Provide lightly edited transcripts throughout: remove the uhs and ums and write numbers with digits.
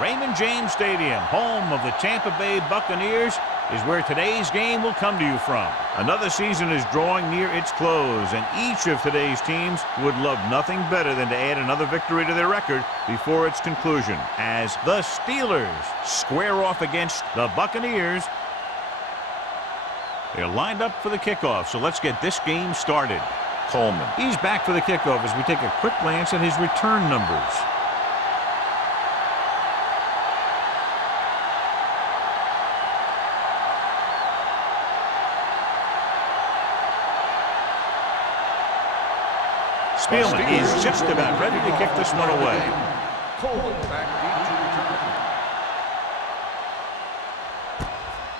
Raymond James Stadium, home of the Tampa Bay Buccaneers, is where today's game will come to you from. Another season is drawing near its close, and each of today's teams would love nothing better than to add another victory to their record before its conclusion, as the Steelers square off against the Buccaneers. They're lined up for the kickoff, so let's get this game started. Coleman. He's back for the kickoff as we take a quick glance at his return numbers. Spielman is just about ready to kick this one away.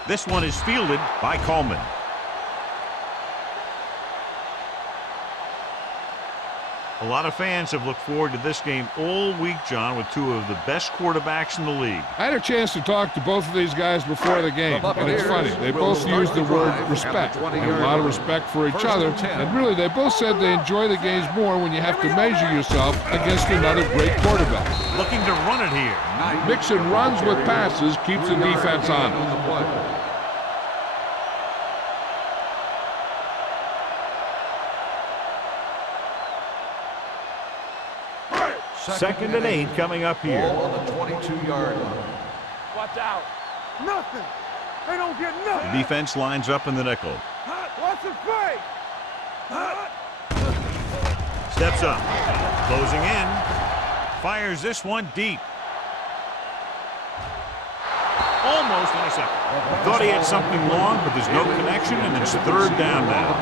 This one is fielded by Coleman. A lot of fans have looked forward to this game all week, John, with two of the best quarterbacks in the league. I had a chance to talk to both of these guys before the game, and it's funny. They both used the word respect. They have a lot of respect for each other, and really they both said they enjoy the games more when you have to measure yourself against another great quarterback. Looking to run it here. Mixing runs with passes keeps the defense on. Second and 8 coming up here. Ball on the 22-yard line. Watch out. Nothing. They don't get nothing. The defense lines up in the nickel. Watch the play. Steps up. Closing in. Fires this one deep. Almost intercepted. Thought he had something long, but there's no connection, and it's third down now.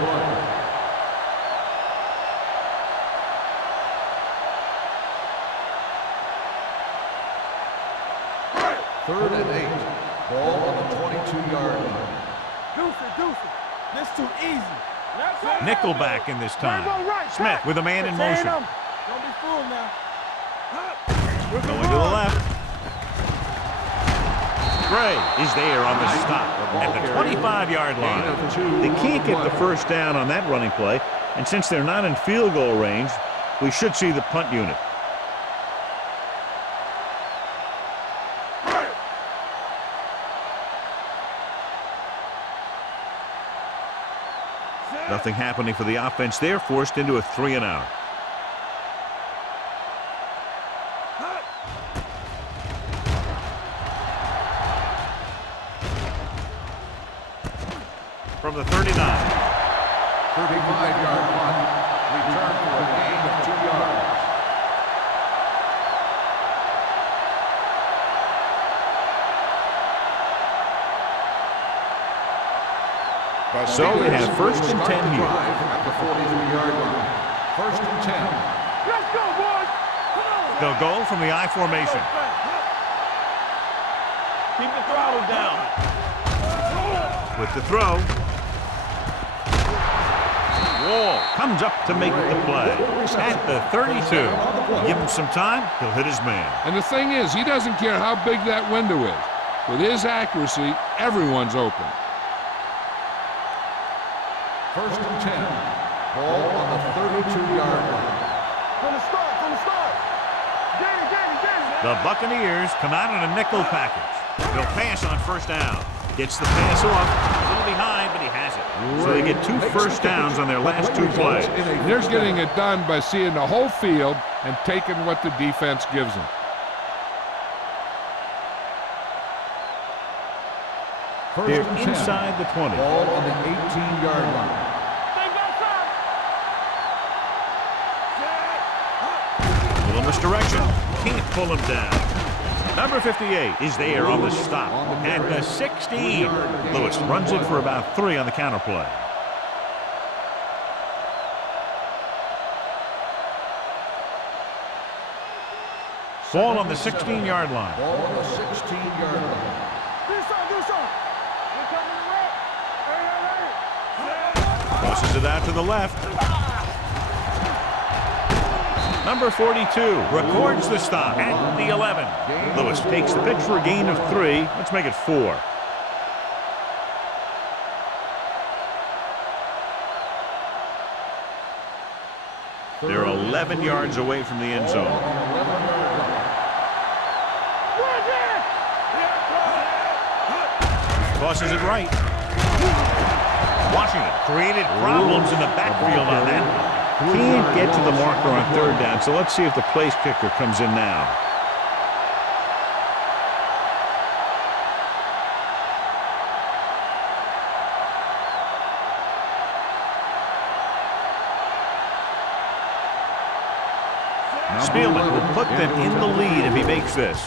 Third and 8. Ball on the 22-yard line. Deuce it. This too easy. Nickelback in this time. Smith with a man in motion. Don't be fooled now. Going to the left. Gray is there on the stop at the 25-yard line. They can't get the first down on that running play, and since they're not in field goal range, we should see the punt unit. Nothing happening for the offense there, forced into a 3-and-out. From the 39. 35-yard punt. Return for a gain of 2 yards. So we have first and 10 here. At the 43-yard line. First and 10. Let's go, boys. Come on. They'll go from the I formation. Keep the throttle down. With the throw. Wall comes up to make the play. At the 32. Give him some time, he'll hit his man. And the thing is, he doesn't care how big that window is. With his accuracy, everyone's open. First and 10. Ball on the 32-yard line. From the start. Get it. The Buccaneers come out in a nickel package. They'll pass on first down. Gets the pass off. A little behind, but he has it. So they get 2 first downs on their last 2 plays. They're getting it done by seeing the whole field and taking what the defense gives them. They're inside the 20. Ball on the 18-yard line. Little misdirection. Can't pull him down. Number 58 is there on the stop at the 16. Lewis runs it for about 3 on the counter play. Ball on the 16-yard line. Ball on the 16-yard line. Tosses it out to the left. Number 42 records the stop at the 11. Lewis takes the pitch for a gain of 3. Let's make it 4. They're 11 yards away from the end zone. Tosses it right. Washington created problems in the backfield on that. Can't get to the marker on third down, so let's see if the place kicker comes in now. Spielman will put them in the lead if he makes this.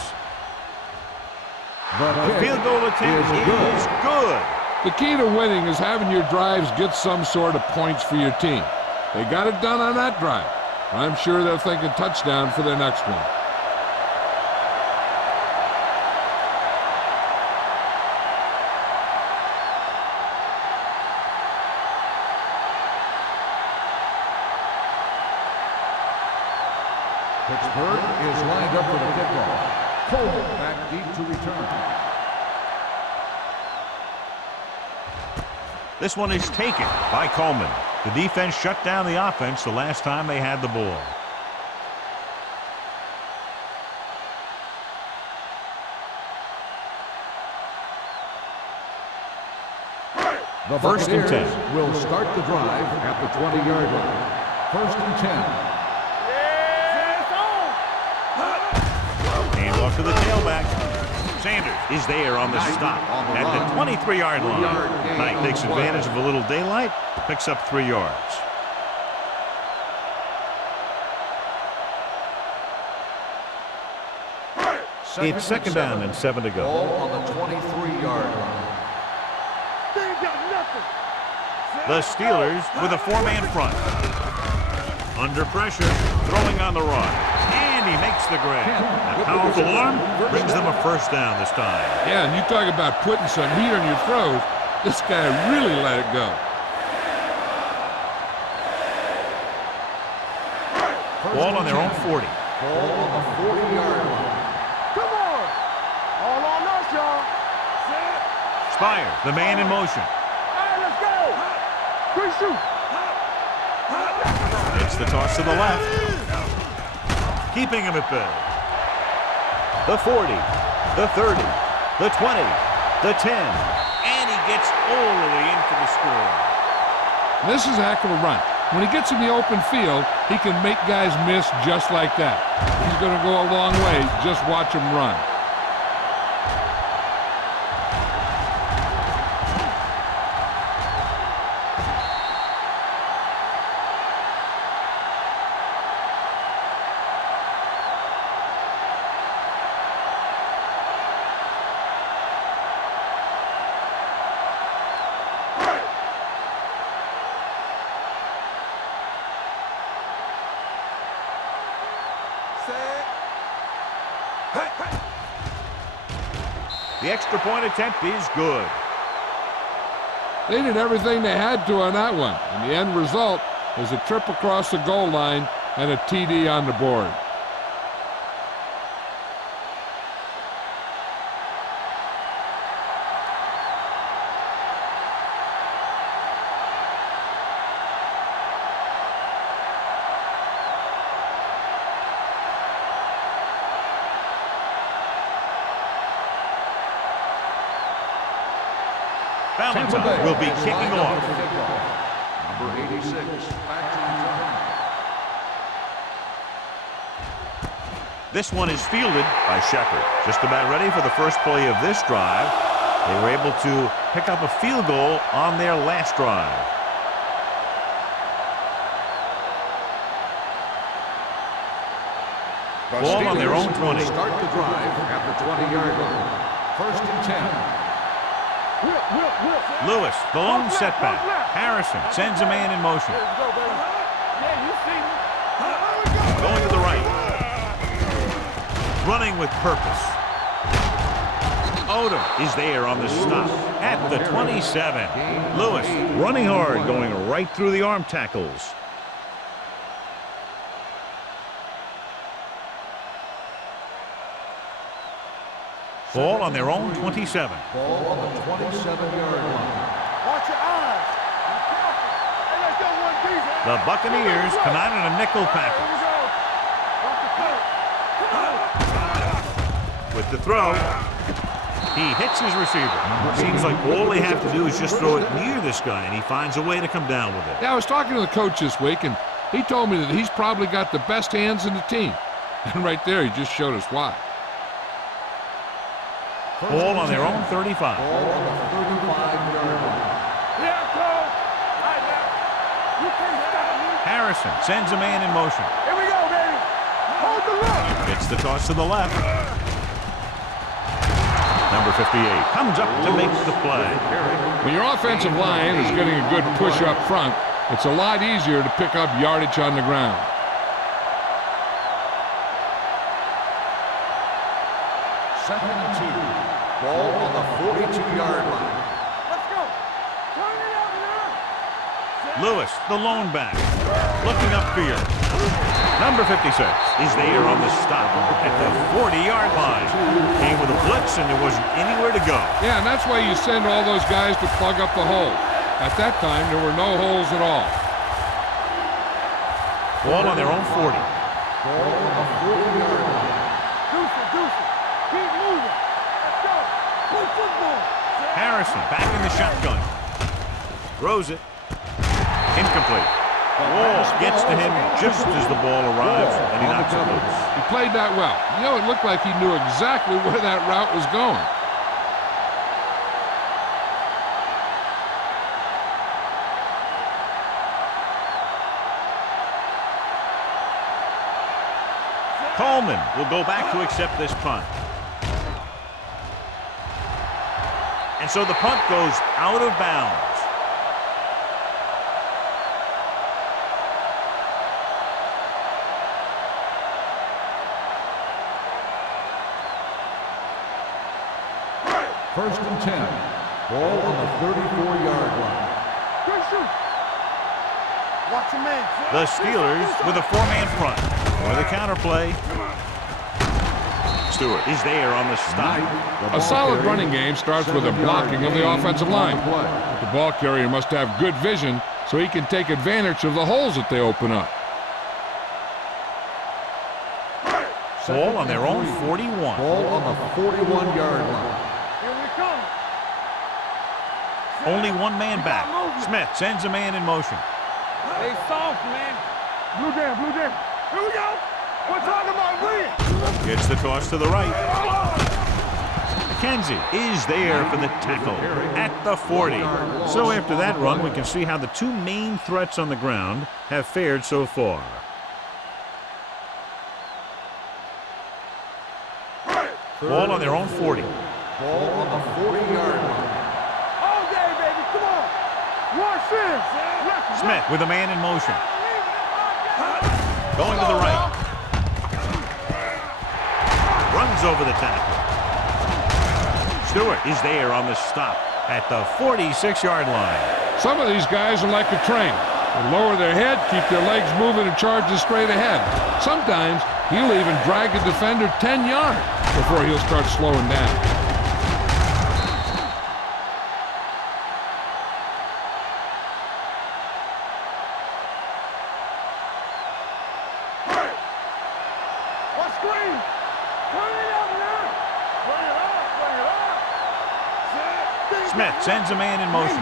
The field goal attempt is good. The key to winning is having your drives get some sort of points for your team. They got it done on that drive. I'm sure they're thinking touchdown for their next one. Pittsburgh is lined up for the kickoff. Cole back deep to return. This one is taken by Coleman. The defense shut down the offense the last time they had the ball. The First and 10. Will start the drive at the 20-yard line. First and 10. Hand off to the tailback. Sanders is there on the stop at the 23-yard line. Knight takes advantage of a little daylight, picks up 3 yards. It's second down and 7 to go. Ball on the 23-yard line. They ain't got nothing. The Steelers with a 4-man front. Under pressure, throwing on the run. And he makes the grab. That powerful arm brings them a first down this time. Yeah, and you talk about putting some heat on your throws. This guy really let it go. Ball on their own 40. Ball on the 40-yard line. Come on. All on us, y'all. Spire, the man in motion. All right, let's go. Quick shoot. It's the toss to the left. Keeping him at bay. The 40, the 30, the 20, the 10. And he gets all the way in for the score. This is a heck of a run. When he gets in the open field, he can make guys miss just like that. He's going to go a long way. Just watch him run. The extra point attempt is good. They did everything they had to on that one, and the end result is a trip across the goal line and a TD on the board. Valentine will be kicking off. Number 86, back to return. This one is fielded by Shepard. Just about ready for the first play of this drive. They were able to pick up a field goal on their last drive. Ball on their own 20. Start the drive at the 20-yard line. First and 10. Lewis, the lone setback. Harrison sends a man in motion. Going to the right. Running with purpose. Odom is there on the stop at the 27. Lewis running hard, going right through the arm tackles. Ball on their own 27. Ball on the 27-yard line. Watch your eyes. Hey, let's go one defense. The Buccaneers come out in a nickel package. Watch the play. With the throw. He hits his receiver. Seems like all they have to do is just throw it near this guy, and he finds a way to come down with it. Yeah, I was talking to the coach this week, and he told me that he's probably got the best hands in the team. And right there, he just showed us why. Ball on their own 35. Ball on the 35-yard line. Yeah, coach. Right now. You can't stop me. Harrison sends a man in motion. Here we go, baby. Hold the look. Gets the toss to the left. Number 58 comes up to make the play. When your offensive line is getting a good push up front, it's a lot easier to pick up yardage on the ground. Second and 2. Ball on the 42-yard line. Let's go. Turn it out now. Lewis, the lone back, looking upfield. Number 56 is there on the stop at the 40-yard line. Came with a blitz, and there wasn't anywhere to go. Yeah, and that's why you send all those guys to plug up the hole. At that time, there were no holes at all. Ball on their own 40. Ball on the 40-yard line. Deuce it. Keep moving. Let's go. Play football. Harrison back in the shotgun. Throws it. Incomplete. Wall gets to him just as the ball arrives, and he knocks it loose. He played that well. You know, it looked like he knew exactly where that route was going. Coleman will go back to accept this punt. And so the punt goes out of bounds. First and 10. Ball on the 34-yard line. Good shoot. Watch your man. The Steelers with a four-man front. For the counter play. Stewart is there on the stop. A solid running game starts with a blocking of the offensive line. The ball carrier must have good vision so he can take advantage of the holes that they open up. Ball on their own 41. Ball on the 41-yard line. Here we come. Only one man back. Smith sends a man in motion. Stay soft, man. Blue jam. Here we go. We're talking about win. Gets the toss to the right. McKenzie is there for the tackle at the 40. So after that run, we can see how the two main threats on the ground have fared so far. Ball on their own 40. Ball on the 40-yard line. All day, baby. Come on. Watch this. Smith with a man in motion. Going to the right. Runs over the tackle. Stewart is there on the stop at the 46-yard line. Some of these guys are like a train. They lower their head, keep their legs moving, and charge straight ahead. Sometimes he'll even drag a defender 10 yards before he'll start slowing down. Smith sends a man in motion.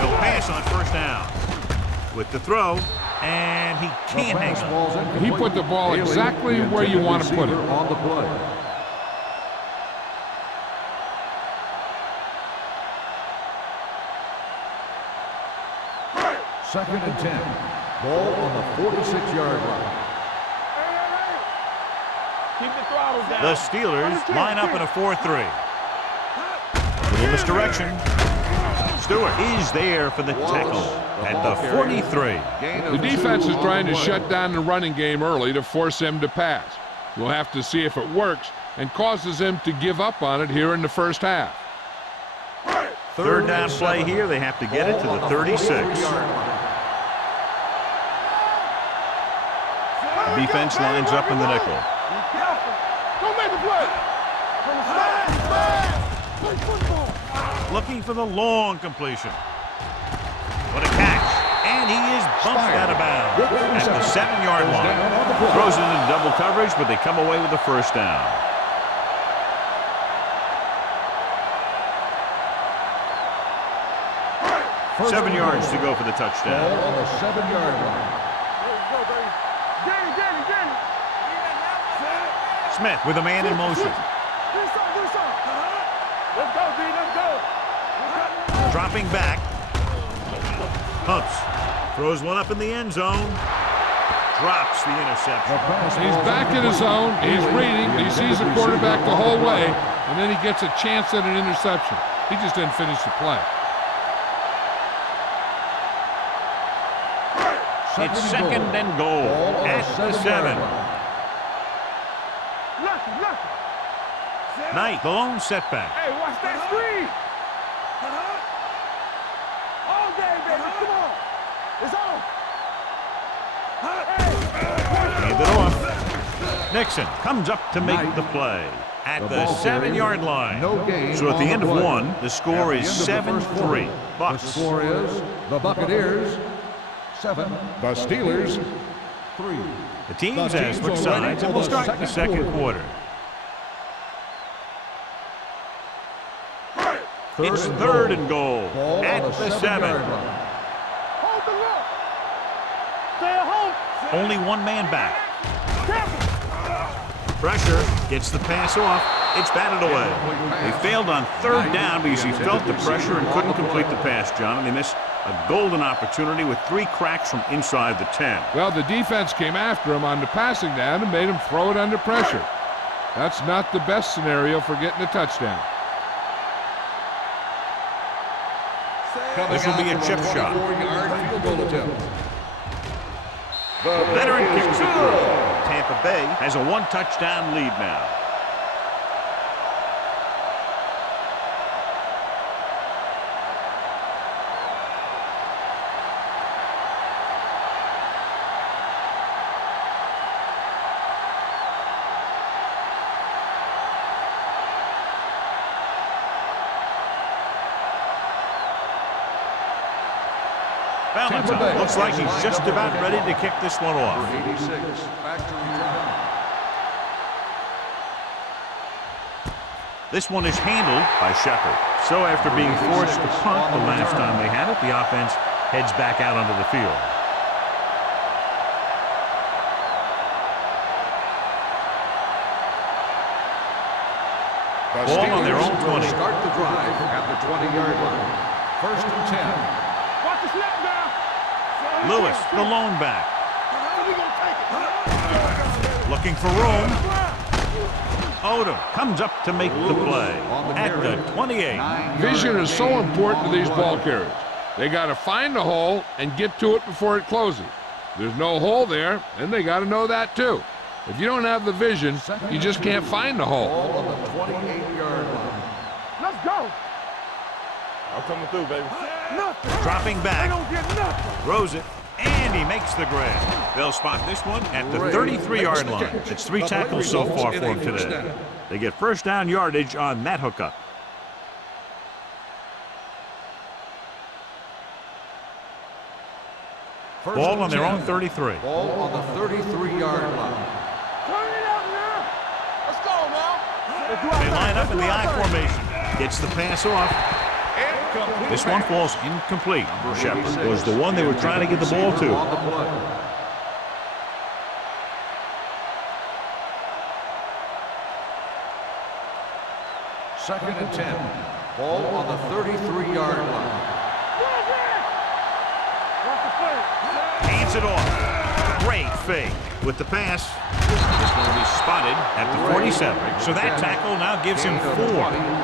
He'll pass on first down. With the throw, and he can't hang on. He put the ball exactly where you want to put it. On the play. Second and 10. Ball on the 46-yard line. Keep the throttle down. The Steelers line up in a 4-3. Little misdirection. Stewart is there for the tackle at the 43. The defense is trying to shut down the running game early to force him to pass. We'll have to see if it works and causes him to give up on it here in the first half. Third down play here. They have to get it to the 36. The defense lines up in the nickel. Don't make the play. Play football. Looking for the long completion. What a catch. And he is bumped out of bounds at the 7-yard line. Throws it into double coverage, but they come away with the first down. 7 yards to go for the touchdown. Ball on the 7-yard line. Let's go, baby. Danny. Smith with a man in motion. Do something. Let's go, B. Let's go. Dropping back. Pumps. Throws one up in the end zone. Drops the interception. He's back in his zone. He's reading. He sees the quarterback the whole way, and then he gets a chance at an interception. He just didn't finish the play. It's second and goal at the 7. Lucky. Knight, the lone setback. Hey, watch that screen. All day, baby. Come on. It's on. Hand it off. Nixon comes up to make the play at the 7-yard line. So at the end of one, the score is 7-3. Bucks. The score is the Buccaneers 7. The Steelers 3. The teams have switched sides, and we'll start the second quarter. It's third and goal at the 7. Hold the look. Stay at home. Only one man back. Pressure gets the pass off. It's batted away. They failed on third down because he felt the pressure and couldn't complete the pass, John, and they missed a golden opportunity with 3 cracks from inside the 10. Well, the defense came after him on the passing down and made him throw it under pressure. That's not the best scenario for getting a touchdown. This will be a chip shot. 4-yard field goal attempt. The veteran kicks it through. Tampa Bay has a 1-touchdown lead now. Valentine looks like he's just about ready to kick this one off. 86. Back to return. This one is handled by Shepard. So after being forced to punt the last time they had it, the offense heads back out onto the field. Ball on their own 20. Start the drive at the 20-yard line. First and 10. Watch the snap now. Lewis, the lone back. We gonna take it. Looking for room. Odom comes up to make the play at the 28. Vision is so important to these ball carriers. They got to find the hole and get to it before it closes. There's no hole there, and they got to know that too. If you don't have the vision, you just can't find the hole. Ball on the 28-yard line. Let's go. I'm coming through, baby. Nothing. Dropping They back. don't get nothing. Throws it, and he makes the grab. They'll spot this one at the 33-yard line. It's 3 tackles so far for him today. They get first down yardage on that hookup. Ball on their own 33. Ball on the 33-yard line. Turn it up now. Let's go now. They line up in the I formation. Gets the pass off. This one falls incomplete. Shepard was the one they were trying to get the ball to. On the play. Second and 10. Ball on the 33-yard line. Hands it off. Great fake with the pass. This one will be spotted at the 47. So that tackle now gives him 4.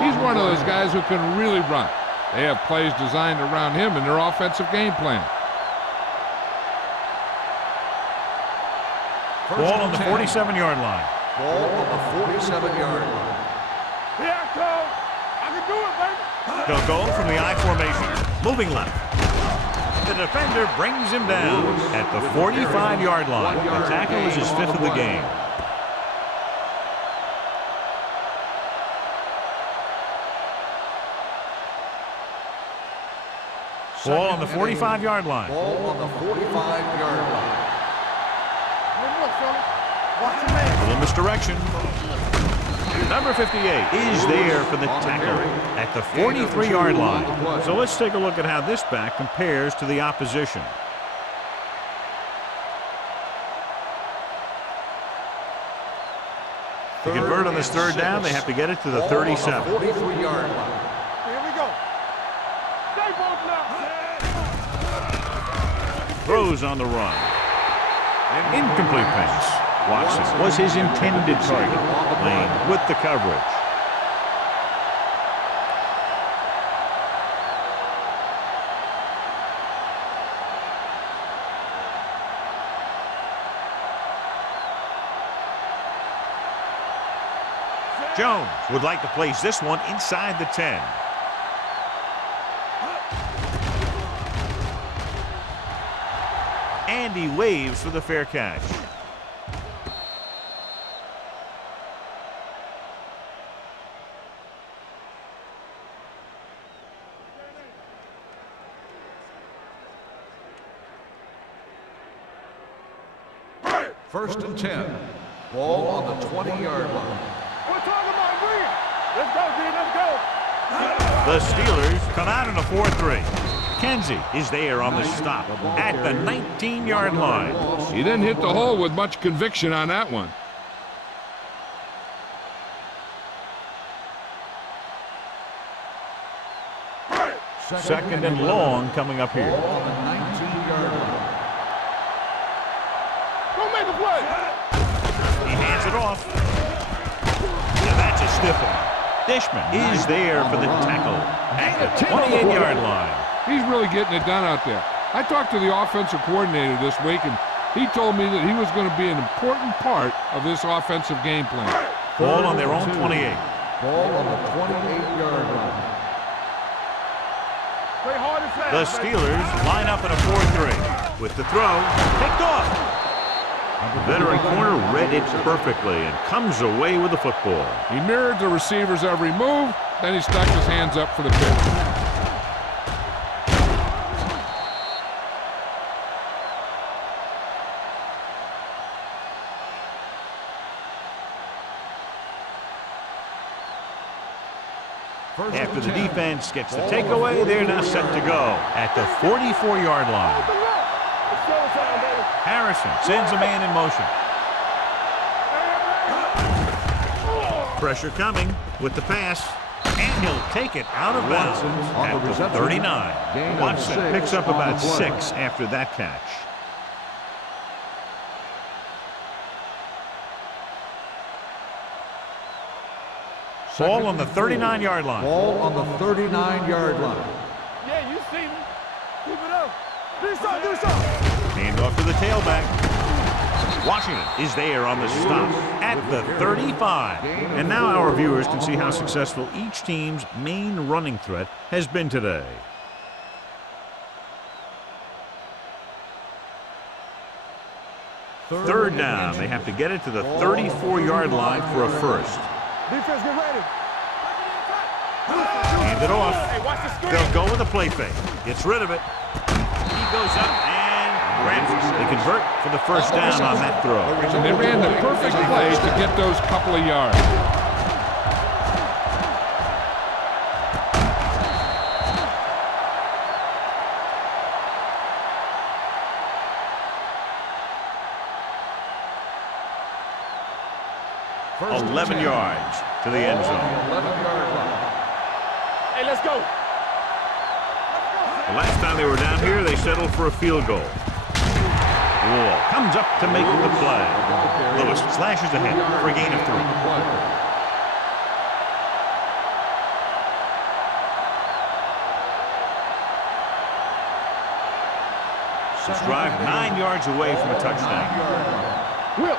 He's one of those guys who can really run. They have plays designed around him in their offensive game plan. Ball on the 47-yard line. Ball on the 47-yard line. Here I come. I can do it, baby. They'll go from the I formation. Moving left. The defender brings him down at the 45-yard line. The tackle is his 5th of the game. Ball on the 45-yard line. Ball on the 45-yard line. Hey, look, Philly. Watch your man. A little misdirection. Number 58 is there for the tackle at the 43-yard line. So let's take a look at how this back compares to the opposition. To convert on this third down, they have to get it to the 37. 43-yard line. Here we go. Stay both now. Throws on the run. Incomplete pass. Watson was his intended target. Lane with the coverage. Jones would like to place this one inside the 10. And he waves for the fair catch. First and 10. Ball on the 20-yard line. We're talking about Green. Let's go, D. Let's go. The Steelers come out in a 4-3. Kenzie is there on the stop at the 19-yard line. He didn't hit the hole with much conviction on that one. Second and long coming up here. Ball on the 19-yard line. Don't make a play. He hands it off. Now that's a stiff one. Dishman is there for the tackle at the 28-yard line. He's really getting it done out there. I talked to the offensive coordinator this week, and he told me that he was going to be an important part of this offensive game plan. Ball on their own 28. Ball on the 28-yard line. Play hard and fast. The Steelers line up in a 4-3 with the throw picked off. The veteran corner read it perfectly and comes away with the football. He mirrored the receiver's every move, then he stuck his hands up for the pitch. After the defense gets the takeaway, they're now set to go at the 44-yard line. Harrison sends a man in motion. Pressure coming with the pass, and he'll take it out of bounds at the 39. Watson picks up about 6 after that catch. Ball on the 39-yard line. Ball on the 39-yard line. Yeah, you see me. Keep it up. Do something, do something. Hand off to the tailback. Washington is there on the stop at the 35. And now our viewers can see how successful each team's main running threat has been today. Third down. They have to get it to the 34-yard line for a first. Defense, get ready. Hand it off. They'll go with a play fake. Gets rid of it. He goes up and grabs it. They convert for the first down on that throw. And they ran the perfect play to get those couple of yards. First 11 and 10. yards to the end zone. 11-yard line. Hey, let's go. The last time they were down here, they settled for a field goal. Wall comes up to make the play. Lewis slashes ahead for a gain of 3. This drive 9 yards away from a touchdown. Will.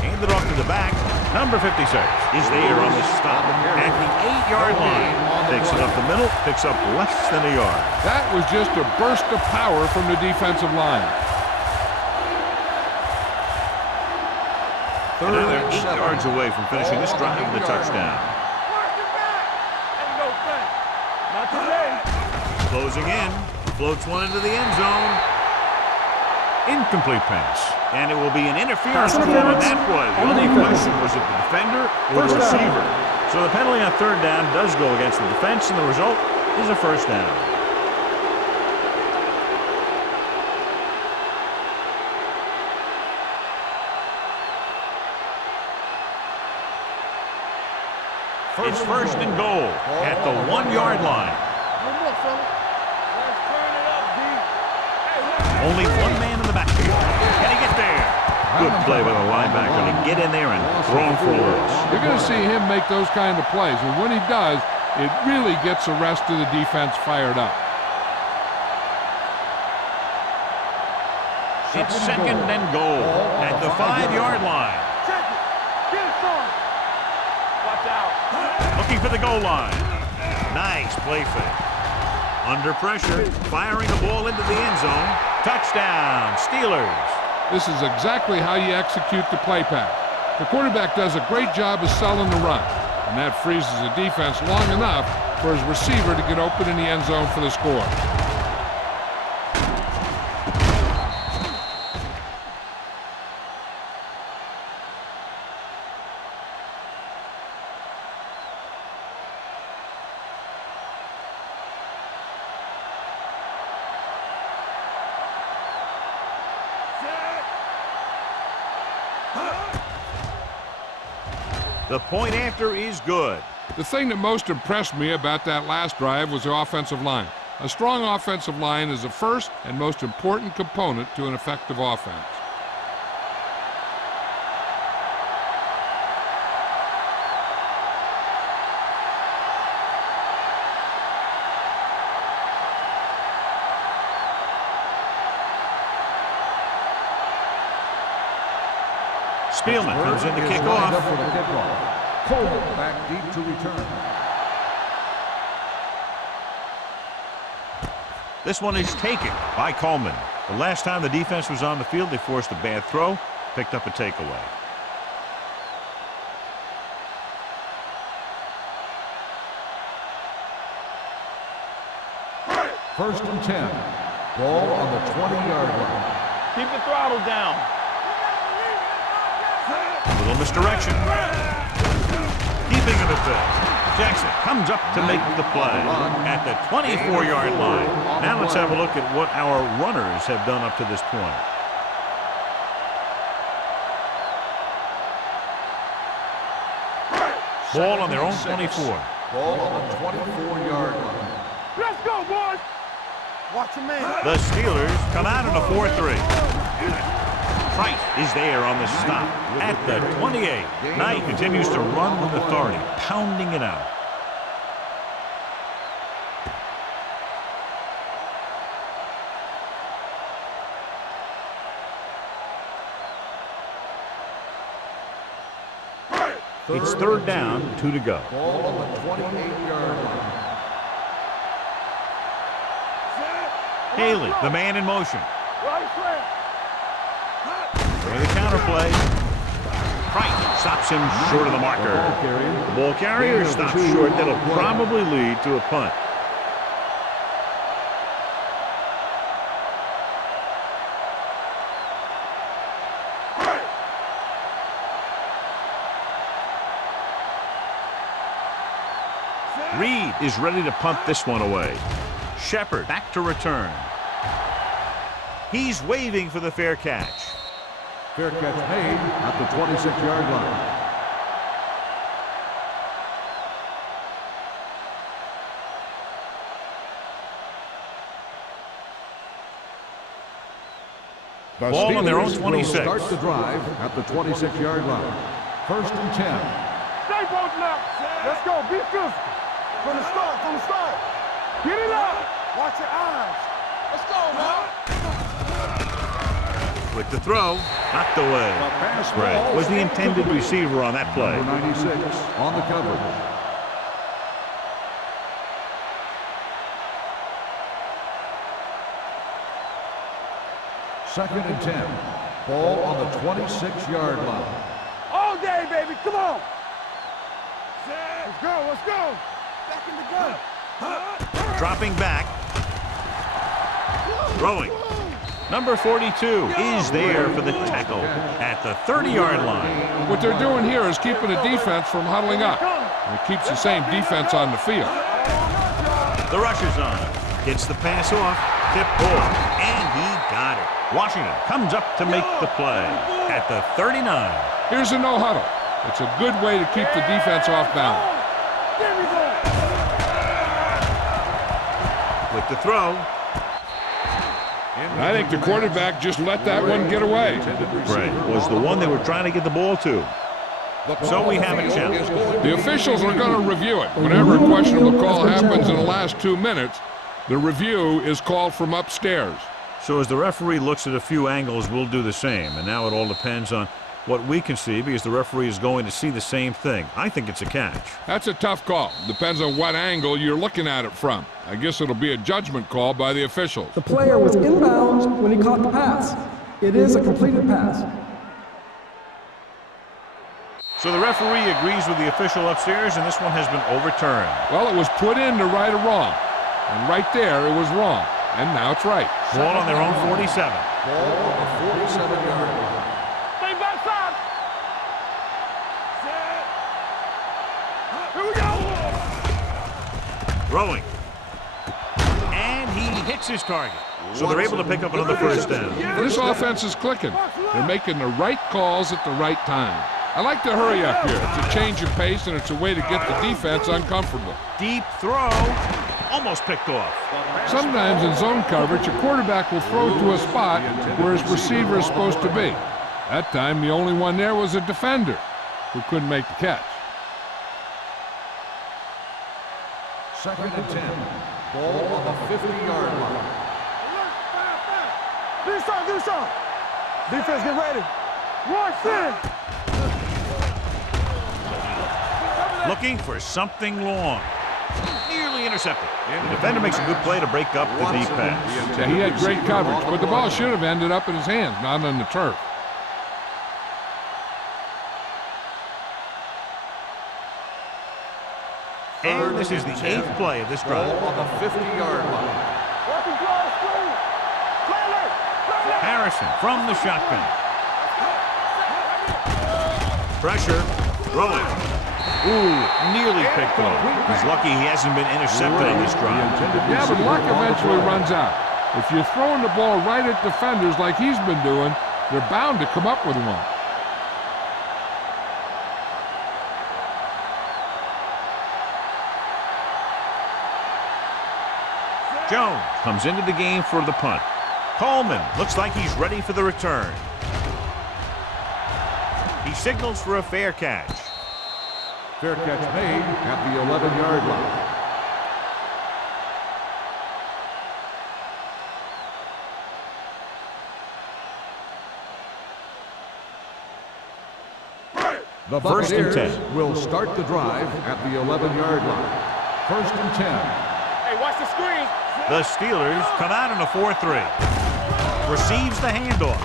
Handed off to the back. Number 56 is there on the stop at the 8-yard line. Takes it up the middle, picks up less than a yard. That was just a burst of power from the defensive line. And now they're 8 yards away from finishing this drive with a touchdown. Ain't no thing. Not today. Closing in, floats one into the end zone. Incomplete pass. And it will be an interference call on that play. The only question was it the defender or the receiver. So the penalty on third down does go against the defense, and the result is a first down. It's first and goal at the 1-yard line. Only one man in the backfield. Can he get there? Good play by the linebacker to get in there and throw him for a loss. You're going to see him make those kind of plays, and when he does, it really gets the rest of the defense fired up. It's second and goal at the 5-yard line. Check it. Get it, son. Watch out. Looking for the goal line. Nice play fake. Under pressure, firing the ball into the end zone. Touchdown, Steelers. This is exactly how you execute the play pass. The quarterback does a great job of selling the run, and that freezes the defense long enough for his receiver to get open in the end zone for the score. The point after is good. The thing that most impressed me about that last drive was the offensive line. A strong offensive line is the first and most important component to an effective offense. Spielman comes in to kick off. For the kickoff. Cole back deep to return. This one is taken by Coleman. The last time the defense was on the field, they forced a bad throw, picked up a takeaway. First and 10. Ball on the 20-yard line. Keep the throttle down. Little misdirection. Keeping of it there. Jackson comes up to make the play at the 24-yard line. Now let's have a look at what our runners have done up to this point. Ball on their own 24. Ball on the 24-yard line. Let's go, boys. Watch your man. The Steelers come out in a 4-3. Price is there on the stop at the 28. Knight continues to run with authority, pounding it out. It's third down, 2 to go. Ball on the 28-yard line. Haley, the man in motion. Right slam. For the counter play. Price stops him short of the marker. The ball carrier stops short. That'll probably lead to a punt. Reed is ready to punt this one away. Shepard back to return. He's waving for the fair catch. Fair catch made at the 26-yard line. Ball on their own 26. Start the drive at the 26-yard line. First and 10. Stay posted up. Let's go. Be physical. From the start. Get it up. Watch your eyes. Let's go, man. With the throw, knocked away. Gray was the intended receiver on that play. Number 96 on the coverage. Second and 10. Ball on the 26-yard line. All day, baby. Come on. Let's go. Back in the gun. Dropping back. Throwing. Number 42 is there for the tackle at the 30-yard line. What they're doing here is keeping the defense from huddling up. And it keeps the same defense on the field. The rush is on. Gets the pass off. Tip ball. And he got it. Washington comes up to make the play at the 39. Here's a no huddle. It's a good way to keep the defense off balance. With the throw. I think the quarterback just let that one get away. Right. Was the one they were trying to get the ball to. So we have a challenge. The officials are going to review it. Whenever a questionable call happens in the last 2 minutes, the review is called from upstairs. So as the referee looks at a few angles, we'll do the same. And now it all depends on what we can see because the referee is going to see the same thing. I think it's a catch. That's a tough call. Depends on what angle you're looking at it from. I guess it'll be a judgment call by the officials. The player was inbounds when he caught the pass. It is a completed pass. So the referee agrees with the official upstairs, and this one has been overturned. Well, it was put in to right a wrong. And right there, it was wrong. And now it's right. Ball on their own 47. Ball on the 47-yard line. Stay backside. Here we go. Throwing. And he hits his target. So they're able to pick up another first down. This offense is clicking. They're making the right calls at the right time. I like to hurry up here. It's a change of pace, and it's a way to get the defense uncomfortable. Deep throw. Almost picked off. Sometimes in zone coverage, a quarterback will throw to a spot where his receiver is supposed to be. That time, the only one there was a defender who couldn't make the catch. 2nd and 10. Ball on the 50-yard line. Do something. Defense, get ready. Watch in. Looking for something long. Nearly intercepted. The defender makes a good play to break up the deep pass. Yeah, he had great coverage, but the ball should have ended up in his hands, not on the turf. And this is the 8th play of this drive. Ball on the 50-yard line. Harrison from the shotgun. Pressure. Throwing. Ooh, nearly picked off. He's lucky he hasn't been intercepted on this drive. Yeah, but luck eventually runs out. If you're throwing the ball right at defenders like he's been doing, they're bound to come up with one. Jones comes into the game for the punt. Coleman looks like he's ready for the return. He signals for a fair catch. Fair catch made at the 11-yard line. The First and Buccaneers 10. will start the drive at the 11-yard line. 1st and 10. Hey, watch the screen. The Steelers come out in a 4-3. Receives the handoff.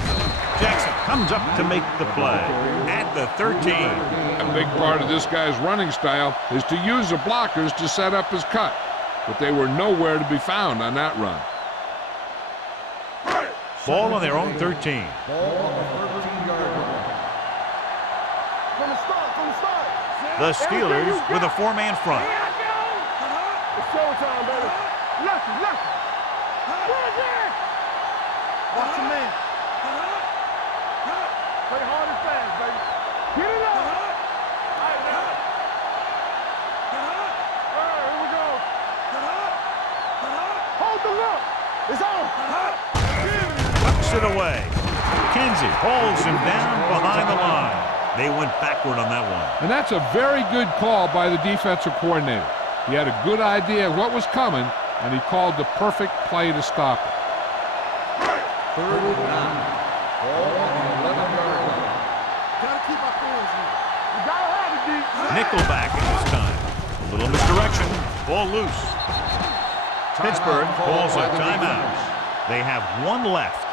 Jackson comes up to make the play at the 13. A big part of this guy's running style is to use the blockers to set up his cut, but they were nowhere to be found on that run. Ball on their own 13. Ball on the 13-yard line. From the start. The Steelers with a 4-man front. It's showtime, baby. Lucky. Watch your man. Play hard and fast, baby. Get it up. All right, now. All right, here we go. Hold the look. It's on. Tucks it away. Kenzie holds him down behind the line. They went backward on that one. And that's a very good call by the defensive coordinator. He had a good idea of what was coming, and he called the perfect play to stop it. 3rd and 9. Ball on the 11-yard line. Gotta keep my fans in. You gotta have it, D. Nickelback at this time. A little misdirection. Ball loose. Pittsburgh calls a timeout. They have one left.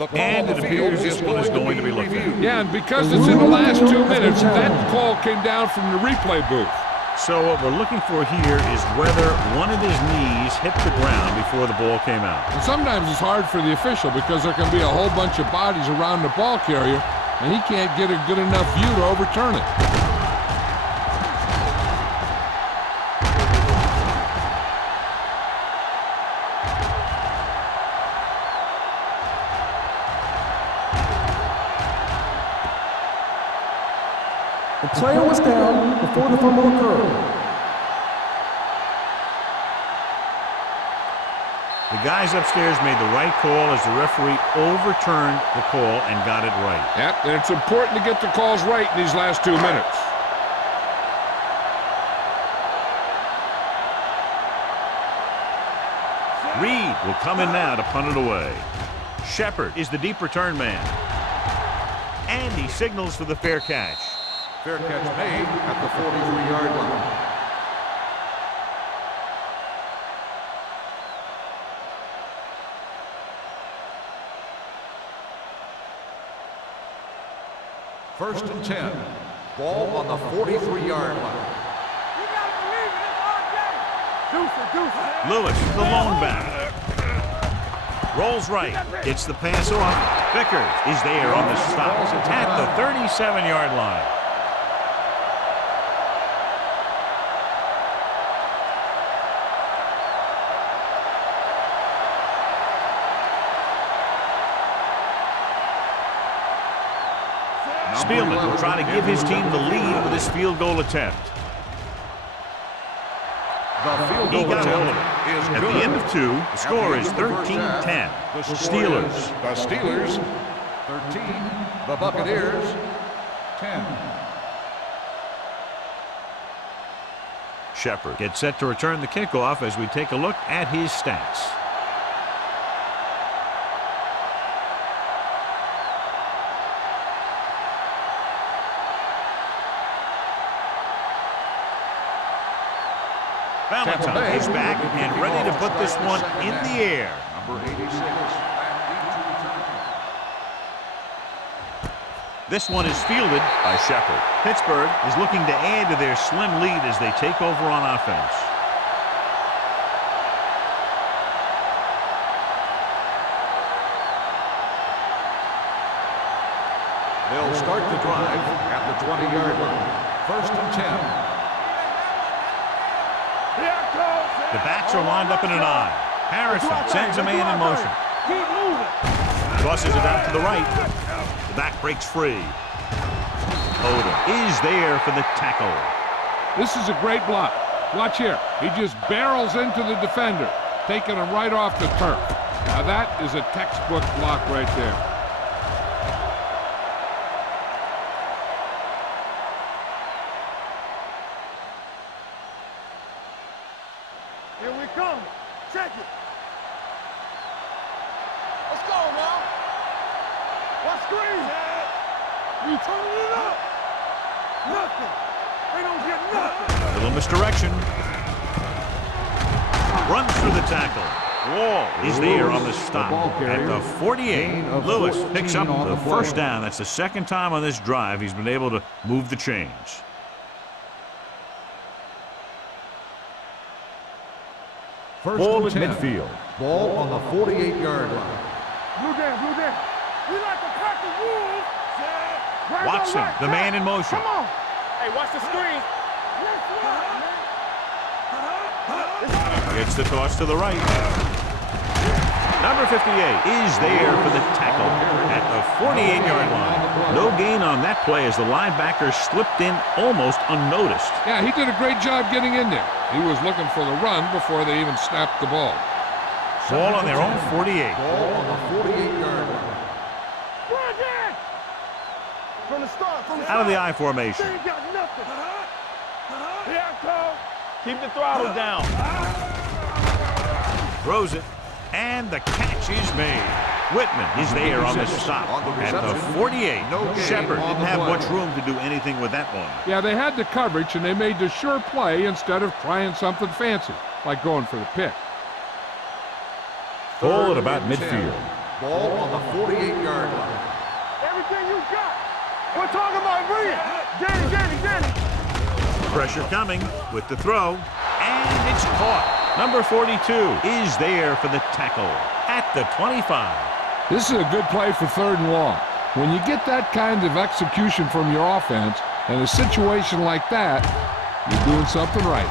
And it appears this one is going to be looked at. Yeah, and because it's in the last 2 minutes, that call came down from the replay booth. So what we're looking for here is whether one of his knees hit the ground before the ball came out. And sometimes it's hard for the official because there can be a whole bunch of bodies around the ball carrier, and he can't get a good enough view to overturn it. The player was down before the fumble occurred. The guys upstairs made the right call as the referee overturned the call and got it right. Yep, and it's important to get the calls right in these last 2 minutes. Reed will come in now to punt it away. Shepard is the deep return man. And he signals for the fair catch. Fair catch made at the 43-yard line. First and 10. Ball on the 43-yard line. You gotta believe it. It's our game. Lewis, the lone back. Rolls right. Gets the pass off. Vickers is there on the stop at the 37-yard line. Spielman will try to give his team the lead with his field goal attempt. He got hold of it. At the end of 2, the score is 13-10. Steelers. The Steelers, 13. The Buccaneers, 10. Shepard gets set to return the kickoff as we take a look at his stats. Valentine is back and ready to put this one in the air. Number 86. This one is fielded by Shepard. Pittsburgh is looking to add to their slim lead as they take over on offense. They'll start the drive at the 20-yard line. First and 10. The backs are lined up in an I. Harrison sends a man in motion. Keep moving. Tosses it out to the right. The back breaks free. Odom is there for the tackle. This is a great block. Watch here. He just barrels into the defender, taking him right off the turf. Now that is a textbook block right there. Here we come. Check it. Let's go now. What screen? You turning it up. Nothing. They don't get nothing. Little misdirection. Runs through the tackle. Wall is there on the stop at the 48. Lewis picks up the first down. That's the second time on this drive he's been able to move the chains. Ball at midfield. Ball on the 48-yard line. Blue down. We like to pack the wolves. Watson, the man in motion. Come on. Hey, watch the screen. Gets the toss to the right. Number 58 is there for the tackle at the 48-yard line. No gain on that play as the linebacker slipped in almost unnoticed. Yeah, he did a great job getting in there. He was looking for the run before they even snapped the ball. Ball on their own 48. Ball on the 48-yard line. From the start. Out of the I formation. They ain't got nothing. Here I come. Keep the throttle down. Throws it. And the catch is made. Whitman is there on the stop at the 48. Shepard didn't have much room to do anything with that one. Yeah, they had the coverage, and they made the sure play instead of trying something fancy, like going for the pick. Ball at about midfield. Ball on the 48-yard line. Everything you got. We're talking about bring it. Danny. Pressure coming with the throw, and it's caught. Number 42 is there for the tackle at the 25. This is a good play for 3rd and long. When you get that kind of execution from your offense in a situation like that, you're doing something right.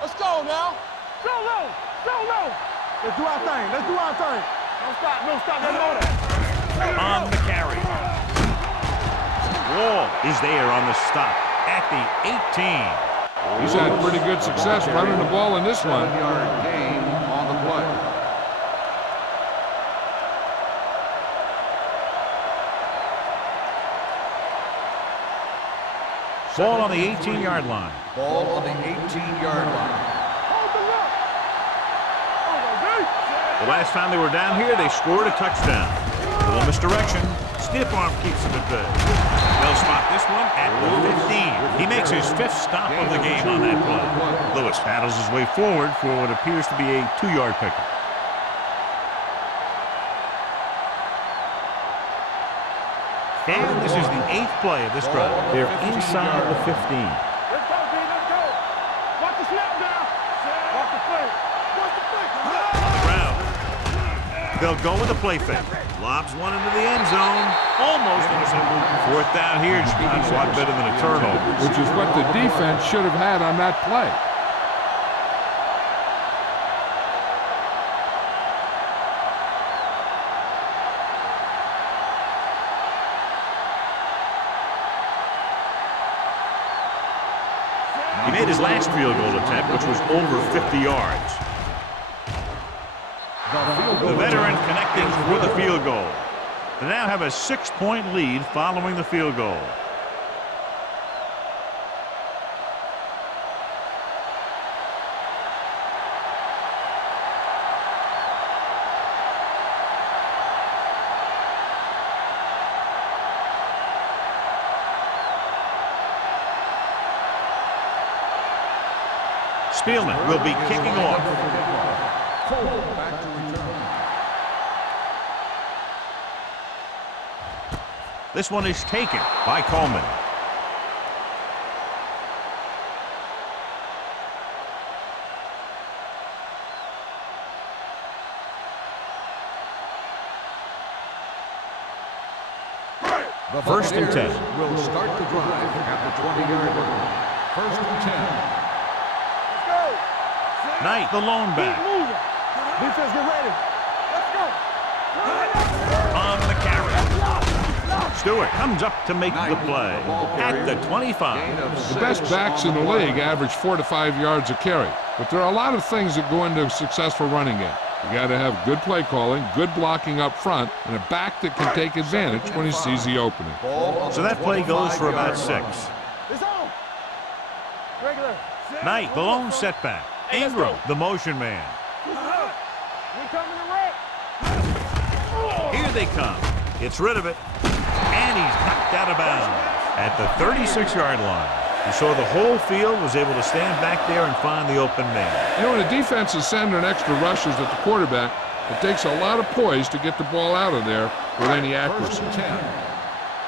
Let's go now. Go low. Let's do our thing. Don't stop that motor. On the carry. Wall is there on the stop at the 18. He's had pretty good success running the ball in this one. 7-yard gain on the play. Ball on the 18-yard line. Ball on the 18-yard line. The last time they were down here, they scored a touchdown. A little misdirection. Stiff arm keeps him at bay. They'll spot this one at the 15. He makes his 5th stop of the game on that play. Lewis paddles his way forward for what appears to be a 2-yard pickup. And this is the 8th play of this drive. They're inside the 15. Let's go, D. Let's go. Watch the snap now. Watch the play. Ground. They'll go with a play fake. Lobs one into the end zone. Almost intercepted. 4th down here is a lot better than a turnover. Which is what the defense should have had on that play. He made his last field goal attempt, which was over 50 yards. The veteran connecting for the field goal. They now have a 6-point lead following the field goal. Spielman will be kicking off. Back to return. This one is taken by Coleman. The 1st and 10. Will start the drive at the 20-yard line. 1st and 10. Knight, the lone back. Defense, get ready. Let's go. On the carry. Stewart comes up to make the play at the 25. The best backs in the league average 4 to 5 yards a carry. But there are a lot of things that go into a successful running game. You got to have good play calling, good blocking up front, and a back that can take advantage when he sees the opening. So that play goes for about 6. It's on. Regular. Knight, the lone setback. Ingram, the motion man. We coming to wreck. Here they come. Gets rid of it. And he's knocked out of bounds at the 36-yard line. You saw the whole field was able to stand back there and find the open man. You know, when a defense is sending extra rushers at the quarterback, it takes a lot of poise to get the ball out of there with any accuracy.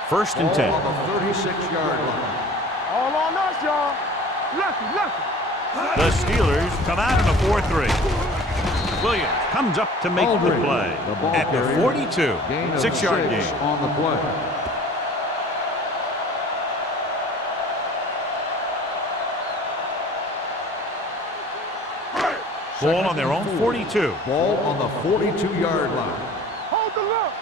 1st and 10. On the 36-yard line. All on us, y'all. Lucky. The Steelers come out in a 4-3. Williams comes up to make the play at the 42. 6-yard gain. On the play. Ball on their own 42. Ball on the 42-yard line. Hold the look.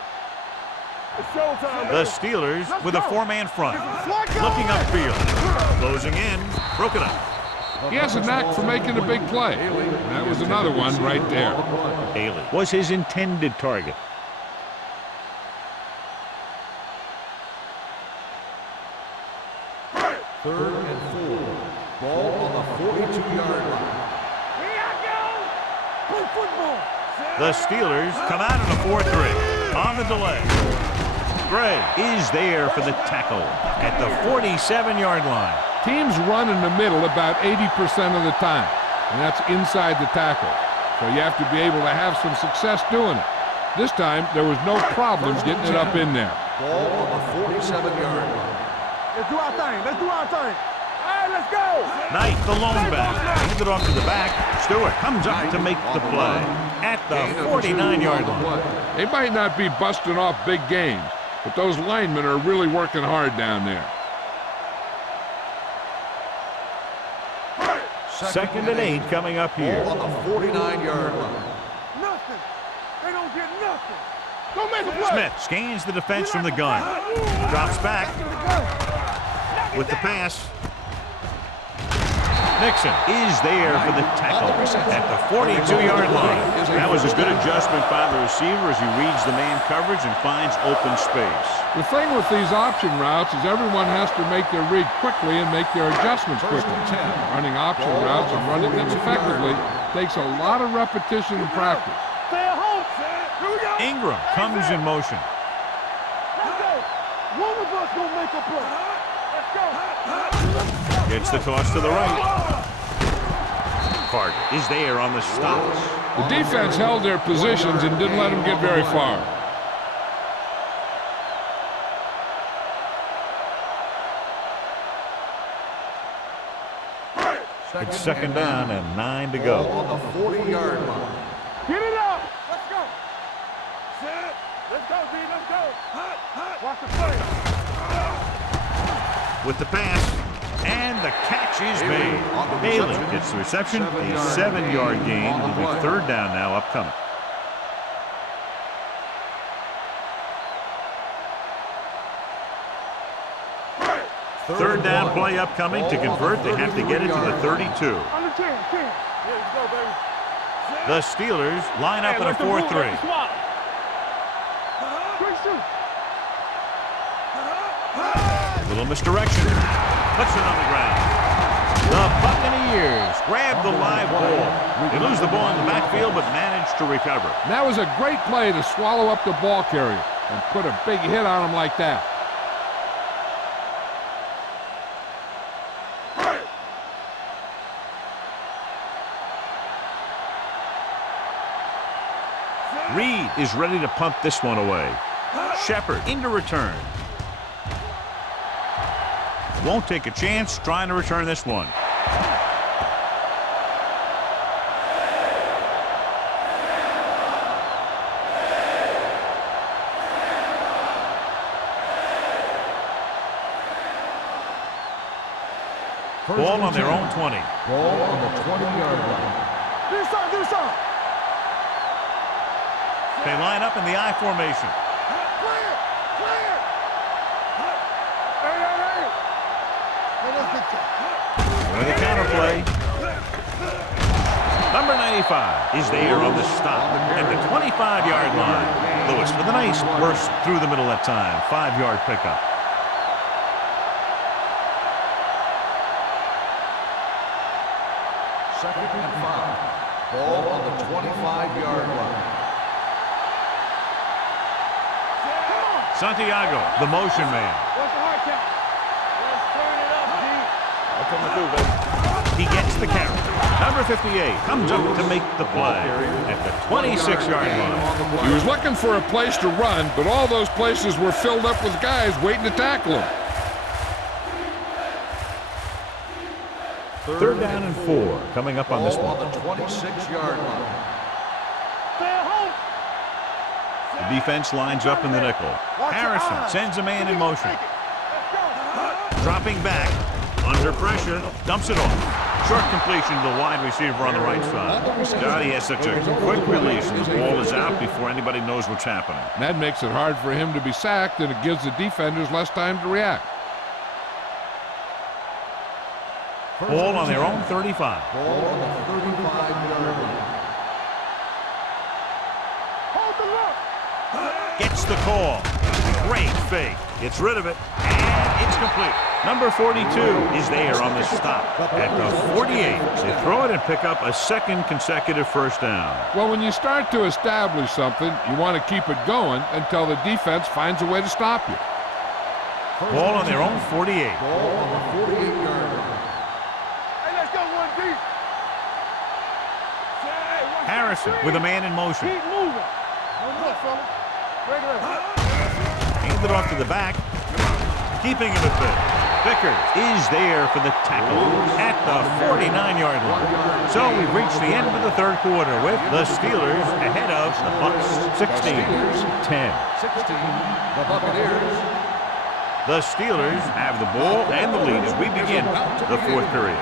It's showtime, The Steelers with a 4-man front. Looking upfield. Closing in. Broken up. He has a knack for making a big play. That was another one right there. Haley was his intended target. Third and 4. Ball on the 42-yard line. Here I go. Play football. The Steelers come out in a 4-3 on the delay. Gray is there for the tackle at the 47-yard line. Teams run in the middle about 80% of the time, and that's inside the tackle. So you have to be able to have some success doing it. This time, there was no problem getting it up in there. Ball on the 47-yard line. Let's do our thing. Let's do our thing. All right, let's go. Knight, the lone back, hands it off to the back. Stewart comes up to make the play at the 49-yard line. They might not be busting off big games, but those linemen are really working hard down there. Second and 8 coming up here. Ball on the 49-yard line. Nothing. They don't get nothing. Don't make a play. Smith scans the defense from the gun. Drops back with the pass. Nixon is there for the tackle at the 42-yard line. That was a good adjustment by the receiver as he reads the man coverage and finds open space. The thing with these option routes is everyone has to make their read quickly and make their adjustments quickly. Running option routes and running them effectively takes a lot of repetition and practice. Stay at home. Here we go. Ingram comes in motion. Let's go. One of us gonna make a play. Let's go. Gets the toss to the right. Carter is there on the stop. The defense held their positions and didn't let them get very far. It's second down and 9 to go. On the 40-yard line. Get it up. Let's go. Set. Let's go, D. Let's go. Watch the play. With the pass, and the catch is made. Bailey gets the reception, a 7-yard gain. It'll be third down now upcoming. Third down play upcoming. To convert, they have to get it to the 32. On the 10. Here you go, baby. The Steelers line up in a 4-3. Little misdirection. Puts it on the ground. The Buccaneers grab the live ball. They lose the ball in the backfield, but manage to recover. And that was a great play to swallow up the ball carrier and put a big hit on him like that. Reed is ready to punt this one away. Shepard into return. Won't take a chance trying to return this one. Ball on their own 20. Ball on the 20-yard line. Do something. They line up in the I formation. Clear. With a counter play. Number 95 is there on the stop at the 25-yard line. Lewis with a nice burst through the middle that time. 5-yard pickup. Second and 5. Ball on the 25-yard line. Santiago, the motion man. What's the hard count? Let's turn it up, D. That's coming through, baby. He gets the carry. Number 58 comes up to make the play at the 26-yard line. He was looking for a place to run, but all those places were filled up with guys waiting to tackle him. Third down and 4 coming up on this Ball one. on the 26-yard line. Stay at home. The defense lines up in the nickel. Harrison sends a man in motion. Dropping back, under pressure, dumps it off. Short completion to the wide receiver on the right side. Dottie has such a quick release, and the ball is out before anybody knows what's happening. That makes it hard for him to be sacked, and it gives the defenders less time to react. Ball on their own 35. Ball on the 35-yard line. Hold the look. Gets the call. Great fake. Gets rid of it, and it's complete. Number 42 is there on the stop. At the 48, they throw it and pick up a second consecutive first down. Well, when you start to establish something, you want to keep it going until the defense finds a way to stop you. Ball on their own 48. Ball on the 48-yard line. Hey, let's go one deep. Harrison with a man in motion. Keep moving. One more, fella. Regular. Hand it off to the back. Keeping it a bit. Vickers is there for the tackle at the 49-yard line. So we've reached the end of the third quarter with the Steelers ahead of the Bucs 16-10. 16, the Buccaneers. The Steelers have the ball and the lead as we begin the fourth period.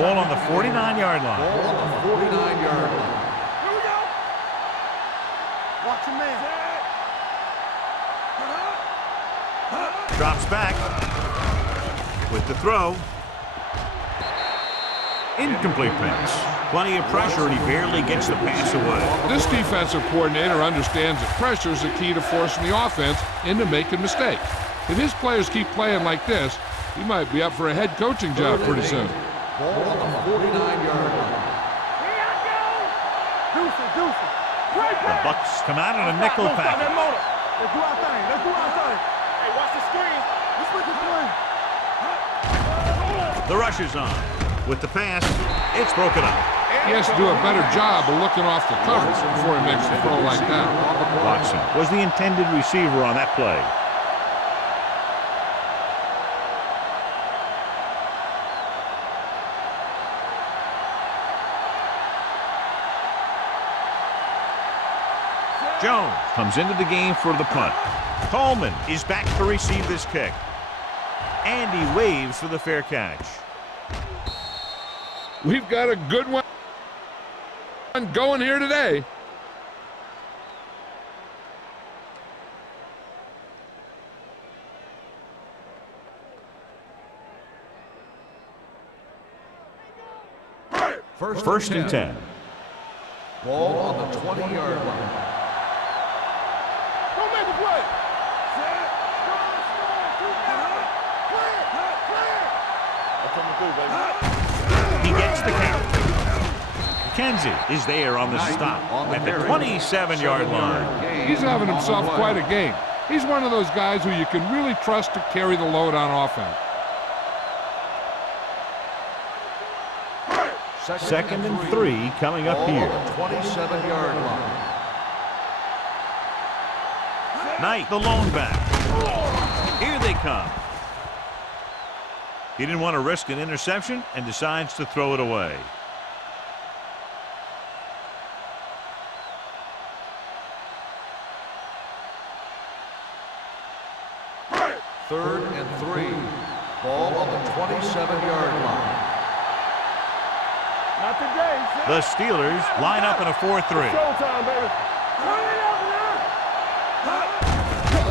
Ball on the 49-yard line. Ball on the 49-yard line. Here we go. Watch your man. Drops back with the throw. Incomplete pass. Plenty of pressure, and he barely gets the pass away. This defensive coordinator understands that pressure is the key to forcing the offense into making mistakes. If his players keep playing like this, he might be up for a head coaching job pretty soon. Ball on the 49-yard line. Deuce. The Bucs come out in a nickel package. Let's do our thing. Hey, watch the screen. Let's make it play. The rush is on. With the pass, it's broken up. He has to do a better job of looking off the coverage before he makes a throw like that. Watson was the intended receiver on that play. Jones comes into the game for the punt. Coleman is back to receive this kick. And he waves for the fair catch. We've got a good one going here today. First and 10. Ball on the 20-yard line. Don't make a play. He gets the count. McKenzie is there on the stop at the 27-yard line. He's having himself quite a game. He's one of those guys who you can really trust to carry the load on offense. Second and 3 coming up here. 27-yard line. Knight, the lone back. Here they come. He didn't want to risk an interception and decides to throw it away. Third and 3. Ball on the 27-yard line. Not today. The Steelers line up in a 4-3. Showtime, baby.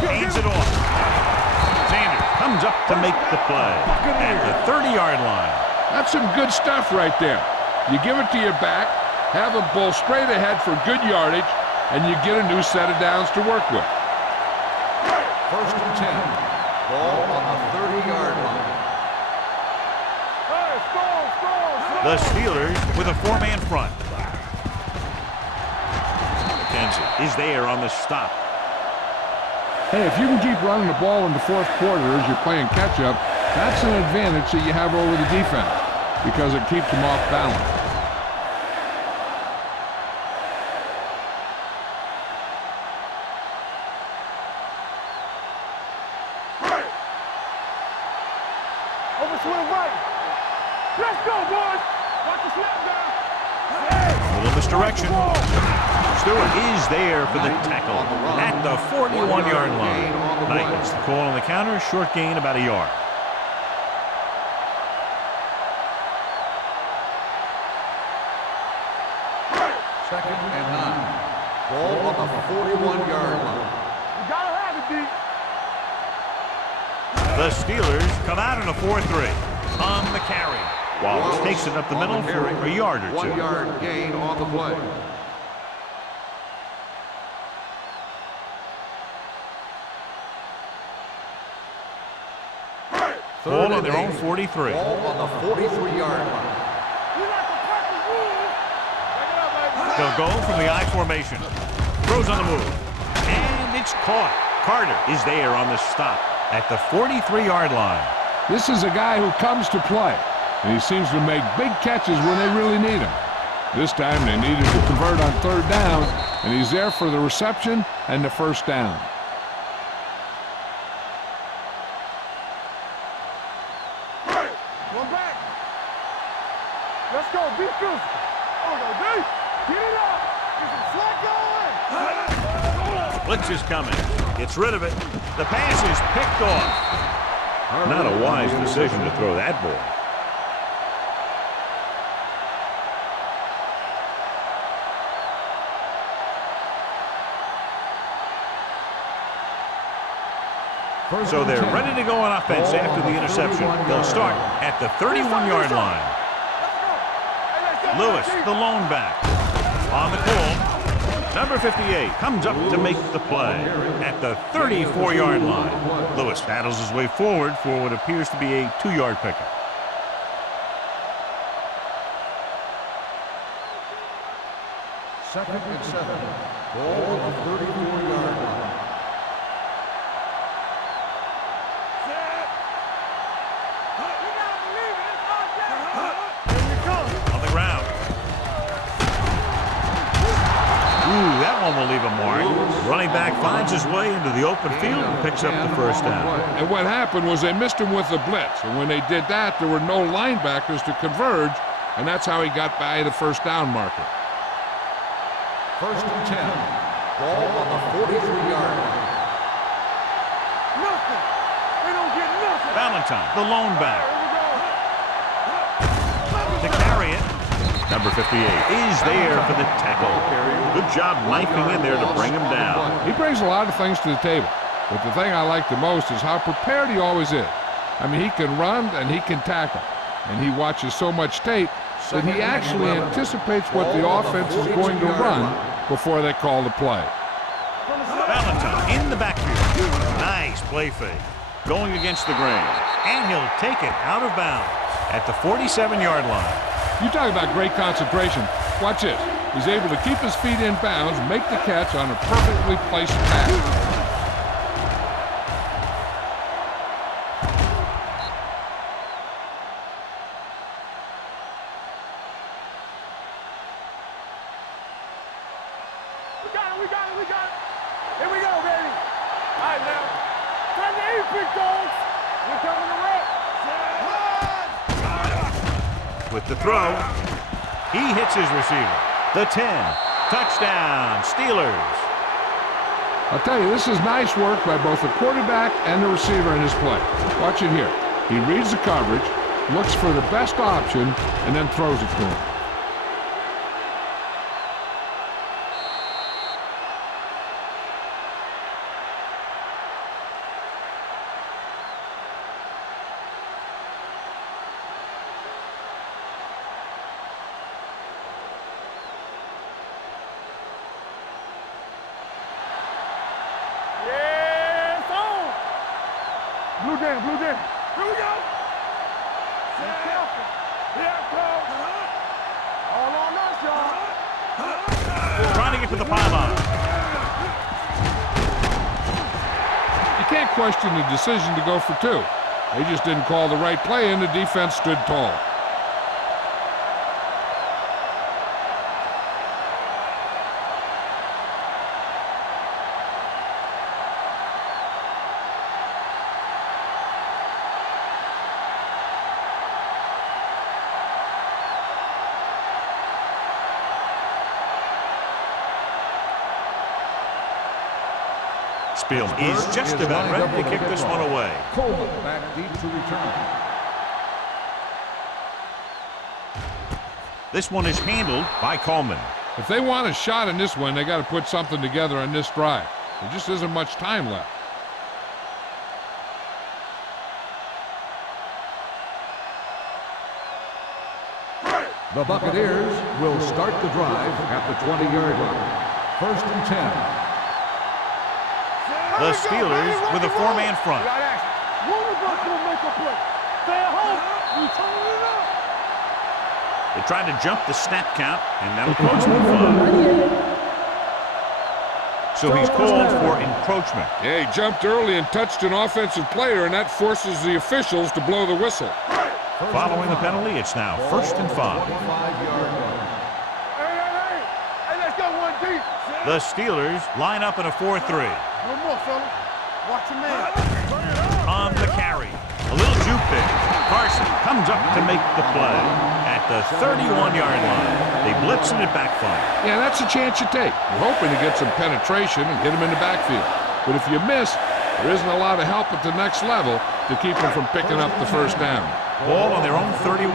Hands it off. Sanders comes up to make the play at the 30-yard line. That's some good stuff right there. You give it to your back, have him pull straight ahead for good yardage, and you get a new set of downs to work with. First and 10. Ball on the 30-yard line. Hey, score. The Steelers with a 4-man front. McKenzie is there on the stop. Hey, if you can keep running the ball in the fourth quarter as you're playing catch-up, that's an advantage that you have over the defense because it keeps them off balance. Over swing right. Let's go, boys. Watch the snap down. A little misdirection. Stewart is there for the tackle at the 41-yard line. Knight gets the call on the counter. Short gain, about a yard. Second and 9. Ball on the 41-yard line. You gotta have it, D. The Steelers come out in a 4-3 on the carry. Wallace takes it up the middle for a yard or 2. 1-yard gain on the play. Ball on their own 43. Ball on the 43-yard line. They'll go from the I formation. Throws on the move. And it's caught. Carter is there on the stop at the 43-yard line. This is a guy who comes to play, and he seems to make big catches when they really need him. This time they needed to convert on third down, and he's there for the reception and the first down. One back. Let's go. Be physical. Oh, no, D. Get it up. Get some slack going. Blitz is coming. Gets rid of it. The pass is picked off. Not a wise decision to throw that ball. So they're ready to go on offense after the interception. They'll start at the 31-yard line. Lewis, the lone back. On the call. Number 58 comes up to make the play at the 34-yard line. Lewis paddles his way forward for what appears to be a 2-yard pickup. Second and 7. Ball on the 34-yard line. On the ground. Ooh, that one will leave a mark. Running back finds his way into the open field and picks up the first down. And what happened was they missed him with the blitz. And when they did that, there were no linebackers to converge, and that's how he got by the first down marker. First and 10. Ball on the 43-yard line. Nothing. They don't get nothing. Valentine, the lone back. To carry it. Number 58 is there for the tackle. Good job knifing in there to bring him down. He brings a lot of things to the table, but the thing I like the most is how prepared he always is. I mean, he can run and he can tackle, and he watches so much tape that he actually anticipates what the offense is going to run before they call the play. Valentine in the backfield. Nice play fake. Going against the grain. And he'll take it out of bounds at the 47-yard line. You talk about great concentration. Watch this. He's able to keep his feet in bounds, make the catch on a perfectly placed pass. We got it. Here we go, baby. All right, now. Time to eat, big dogs. We're coming to wreck. With the throw, he hits his receiver. The 10. Touchdown, Steelers. I'll tell you, this is nice work by both the quarterback and the receiver in his play. Watch it here. He reads the coverage, looks for the best option, and then throws it to him. Blue jam. Here we go. Be careful. Here it comes. All on us, y'all. Trying to get to the pylon. You can't question the decision to go for two. They just didn't call the right play, and the defense stood tall. Spielman is just about ready to kick this one away. Coleman back deep to return. This one is handled by Coleman. If they want a shot in this one, they got to put something together on this drive. There just isn't much time left. The Buccaneers will start the drive at the 20-yard line. First and 10. The Steelers with a four-man front. One of us will make a play. Stay at home. You turning it up. They tried to jump the snap count, and that'll Encroachment cause them number fun. 98. So he's called for encroachment. Yeah, he jumped early and touched an offensive player, and that forces the officials to blow the whistle. Following the penalty, it's now 1st and 5. Hey, let's go one deep. The Steelers line up in a 4-3. No more, fellas. Watch your man. On the carry. A little juke there. Carson comes up to make the play at the 31-yard line. They blitz and it backfires. Yeah, that's a chance you take. You're hoping to get some penetration and hit him in the backfield. But if you miss, there isn't a lot of help at the next level to keep them from picking up the first down. Ball on their own 31.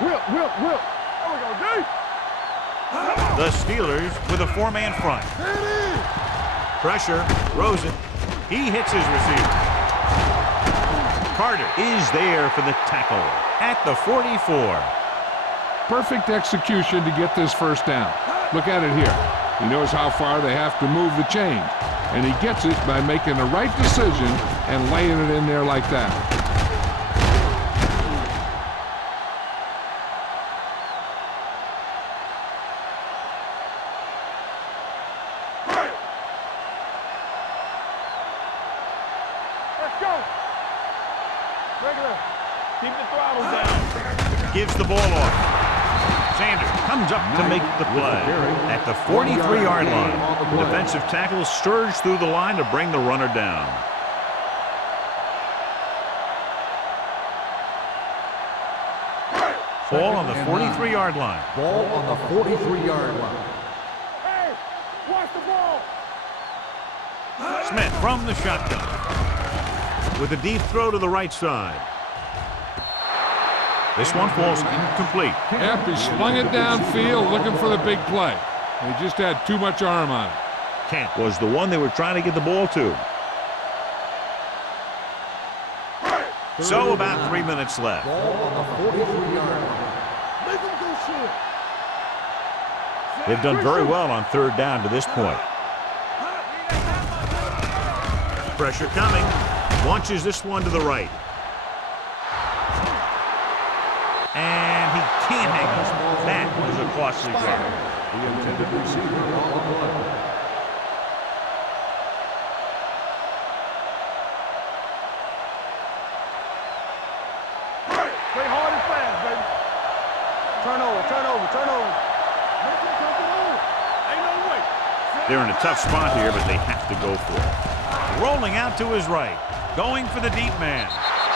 Whip. There we go, deep. The Steelers with a 4-man front. Pressure, Rosen. He hits his receiver. Carter is there for the tackle at the 44. Perfect execution to get this first down. Look at it here. He knows how far they have to move the chain, and he gets it by making the right decision and laying it in there like that. Let's go. Regular. Keep the throttle down. Gives the ball off. Sanders comes up to make the play at the 43-yard line. The defensive tackle surged through the line to bring the runner down. Ball on the 43-yard line. Ball on the 43-yard line. Hey, watch the ball. Smith from the shotgun with a deep throw to the right side. This one falls incomplete. Yep, he slung it downfield looking for the big play. He just had too much arm on it. Kent was the one they were trying to get the ball to. So about 3 minutes left. Ball on the 43-yard line. Make him go short. They've done very well on 3rd down to this point. Pressure coming. Launches this one to the right. And he can't hang on. That was a costly grab. The intended receiver on the play. Play hard and fast, baby. Turn over. Make him come over. Ain't no way. They're in a tough spot here, but they have to go for it. Rolling out to his right. Going for the deep man.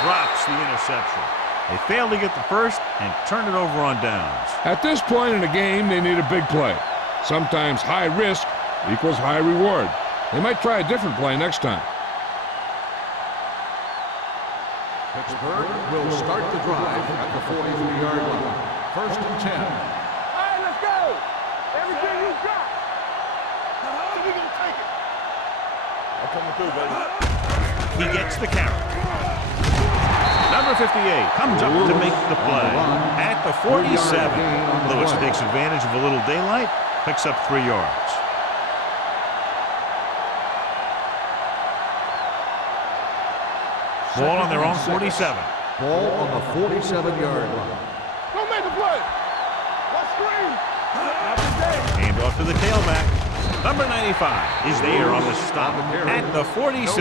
Drops the interception. They fail to get the first and turn it over on downs. At this point in the game, they need a big play. Sometimes high risk equals high reward. They might try a different play next time. Pittsburgh will start the drive at the 43-yard line. 1st and 10. All right, let's go. Everything you got. So we gonna take it. I'm coming through, baby. He gets the carry. Number 58 comes up to make the play at the 47. Lewis takes advantage of a little daylight, picks up 3 yards. Ball on their own 47. Ball on the 47-yard line. Don't make the play. Let's screen. Hand off to the tailback. Number 95 is there on the stop at the 46.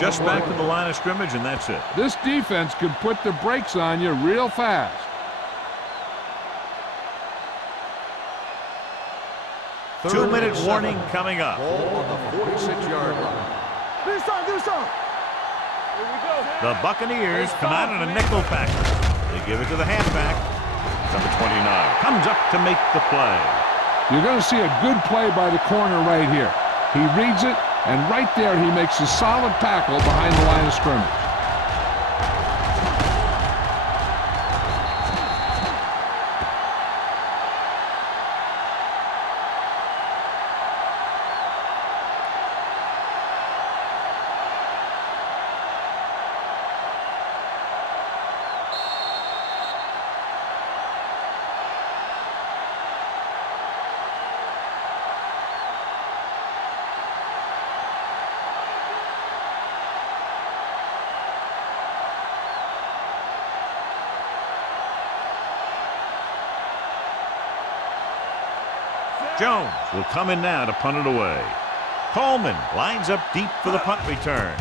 Just back to the line of scrimmage, and that's it. This defense could put the brakes on you real fast. Two-minute warning coming up. Ball on the 46-yard line. Do something. Here we go. The Buccaneers come out in a nickel package. They give it to the halfback. Number 29 comes up to make the play. You're going to see a good play by the corner right here. He reads it, and right there he makes a solid tackle behind the line of scrimmage. Jones will come in now to punt it away. Coleman lines up deep for the punt return.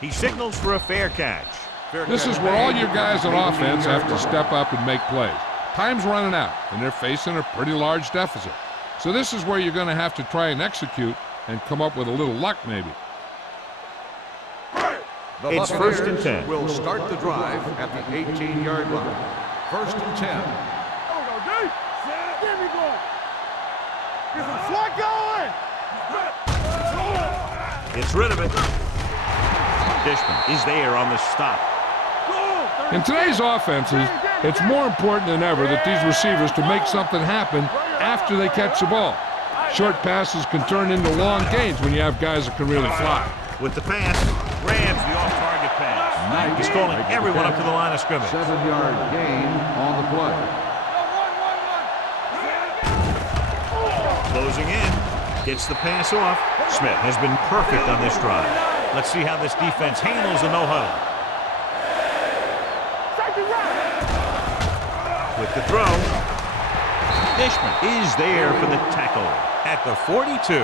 He signals for a fair catch. This is where all your guys on offense have to step up and make plays. Time's running out, and they're facing a pretty large deficit. So this is where you're going to have to try and execute and come up with a little luck, maybe. It's 1st and 10. Will start the drive at the 18-yard line. 1st and 10. Get me going. Get some slot going. Gets rid of it. Dishman is there on the stop. In today's offenses, it's more important than ever that these receivers to make something happen after they catch the ball. Short passes can turn into long gains when you have guys that can really fly. With the pass, grabs the off-target pass. He's calling everyone up to the line of scrimmage. 7-yard gain on the play. Closing in. Gets the pass off. Smith has been perfect on this drive. Let's see how this defense handles the no-huddle. With the throw, Dishman is there for the tackle at the 42.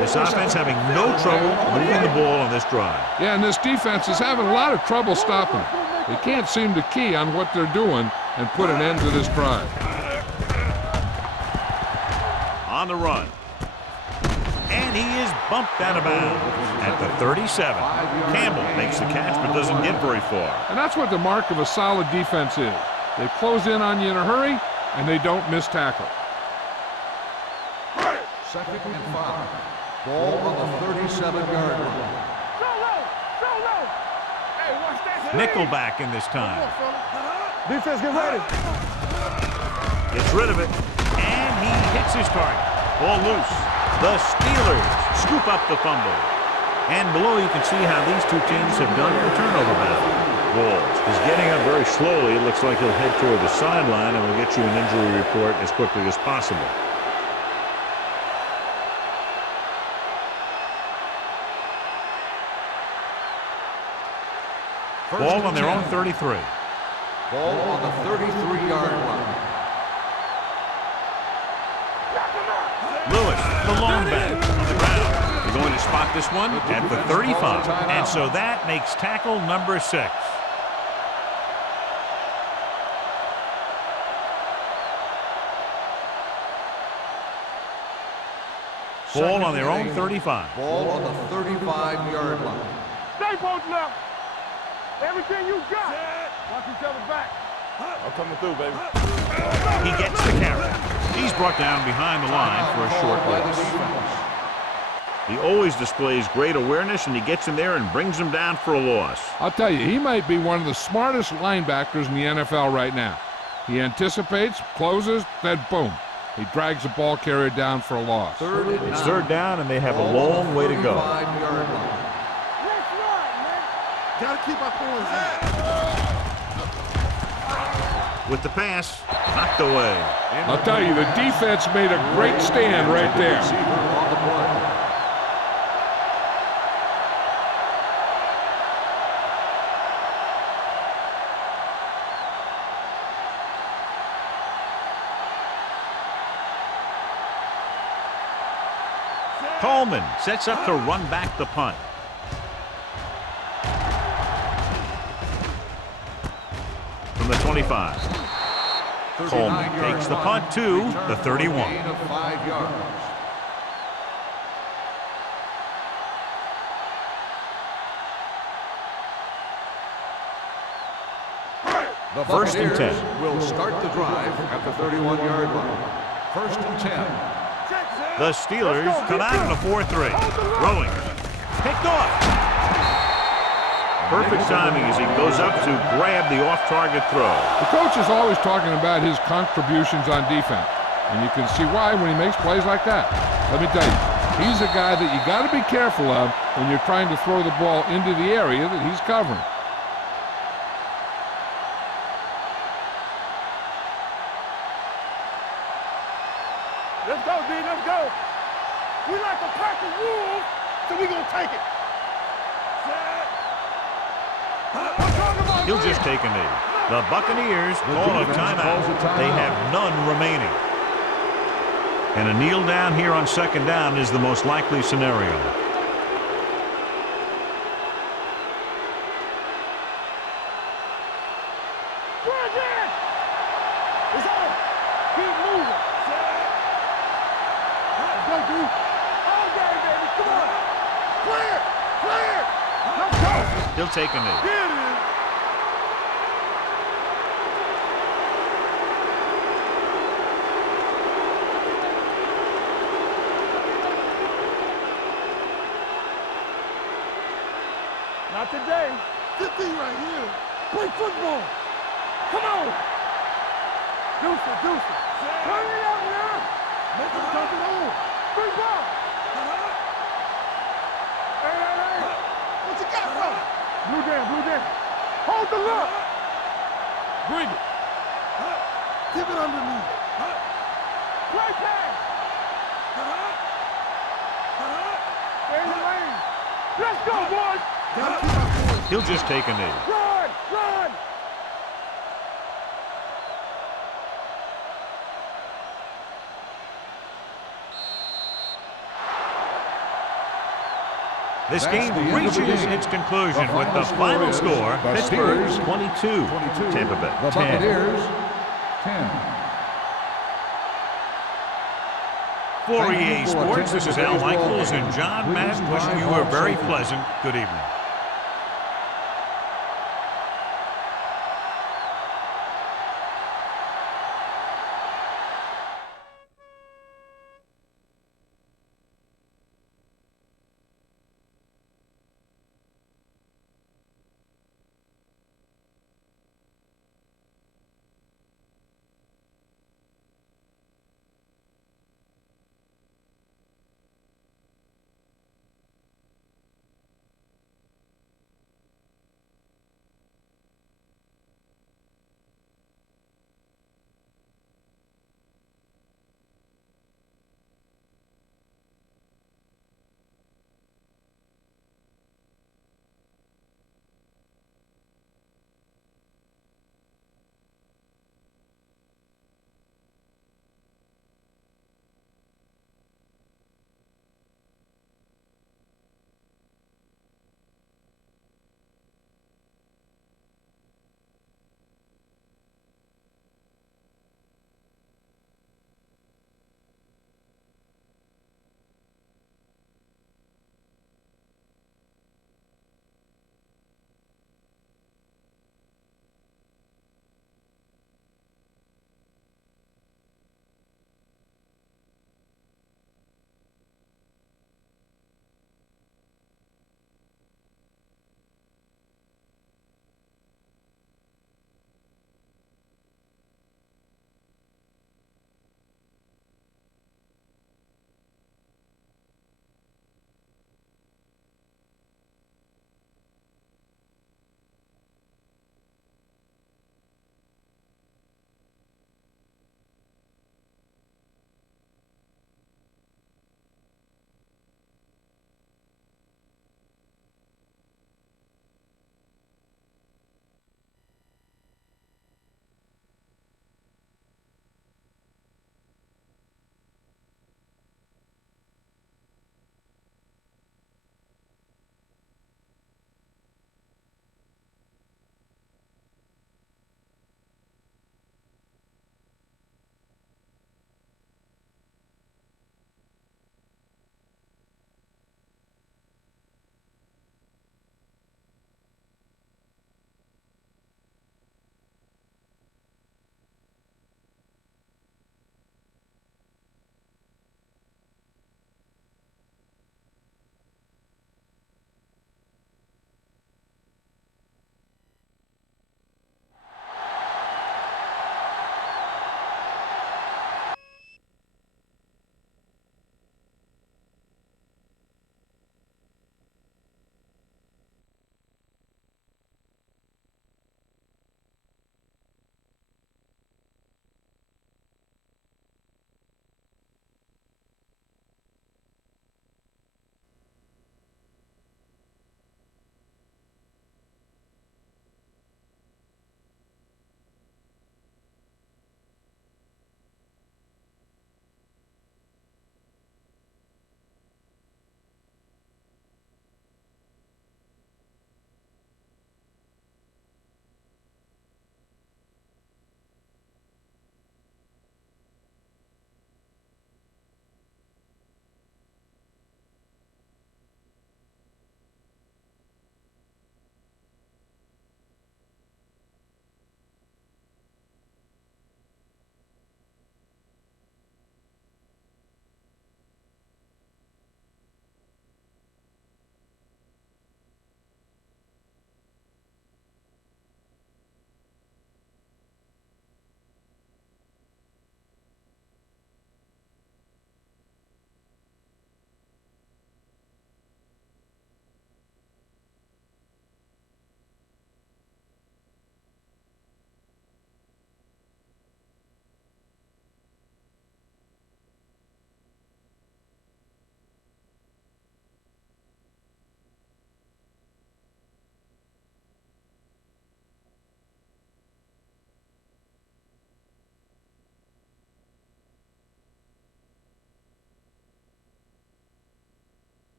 This offense having no trouble moving the ball on this drive. Yeah, and this defense is having a lot of trouble stopping it. They can't seem to key on what they're doing and put an end to this drive. On the run. And he is bumped out of bounds at the 37. Campbell makes the catch but doesn't get very far. And that's what the mark of a solid defense is. They close in on you in a hurry, and they don't miss tackle. 2nd and 5. Ball on the 37-yard line. Nickelback in this time. Defense, get ready. Gets rid of it, and he hits his target. Ball loose. The Steelers scoop up the fumble. And below you can see how these two teams have done the turnover battle. Walls is getting up very slowly. It looks like he'll head toward the sideline, and we'll get you an injury report as quickly as possible. Ball on their own 33. Ball on the 33-yard line. Lewis, the lone back, on the ground. They're going to spot this one at the 35. And so that makes tackle number 6. Ball on their own 35. Ball on the 35-yard line. Stay posting up. Everything you got. Watch each other back. I'm coming through, baby. He gets the carry. He's brought down behind the line for a short loss. He always displays great awareness, and he gets in there and brings him down for a loss. I'll tell you, he might be one of the smartest linebackers in the NFL right now. He anticipates, closes, then boom. He drags the ball carrier down for a loss. It's 3rd down, and they have a long way to go. Gotta keep our points in. With the pass, knocked away. I'll tell you, the defense made a great stand right there. Coleman sets up to run back the punt. From the 25. Coleman takes the punt to the 31. Gain of 5 yards. The 1st and 10. Will start the drive at the 31-yard line. 1st and 10. The Steelers come out in a 4-3. Throwing. Picked off. Perfect timing as he goes up to grab the off-target throw. The coach is always talking about his contributions on defense, and you can see why when he makes plays like that. Let me tell you, he's a guy that you got to be careful of when you're trying to throw the ball into the area that he's covering. Let's go, D. Let's go. We like a pack of wolves, so we gonna take it. He'll just take a knee. The Buccaneers call a timeout. They have none remaining. And a kneel down here on second down is the most likely scenario. It's on. Keep moving. Go, dude. All day, baby. Come on. Clear. Clear. Let's go. He'll take a knee. Here it is. Not today. This thing right here. Play football. Come on. Deuce it, deuce it. Turn it up now. Make him dump it on. Free ball. Hey. What you got, bro? Blue down. Hold the look. Bring it. Keep it underneath. Play pass. Stay in the lane. Let's go, boys. He'll just take a knee. Run! Run! This game reaches its conclusion with the final score. Pittsburgh 22, Tampa Bay The 10. Buccaneers 10. For EA Sports, this is Al Michaels and John Madden wishing you a very pleasant good evening.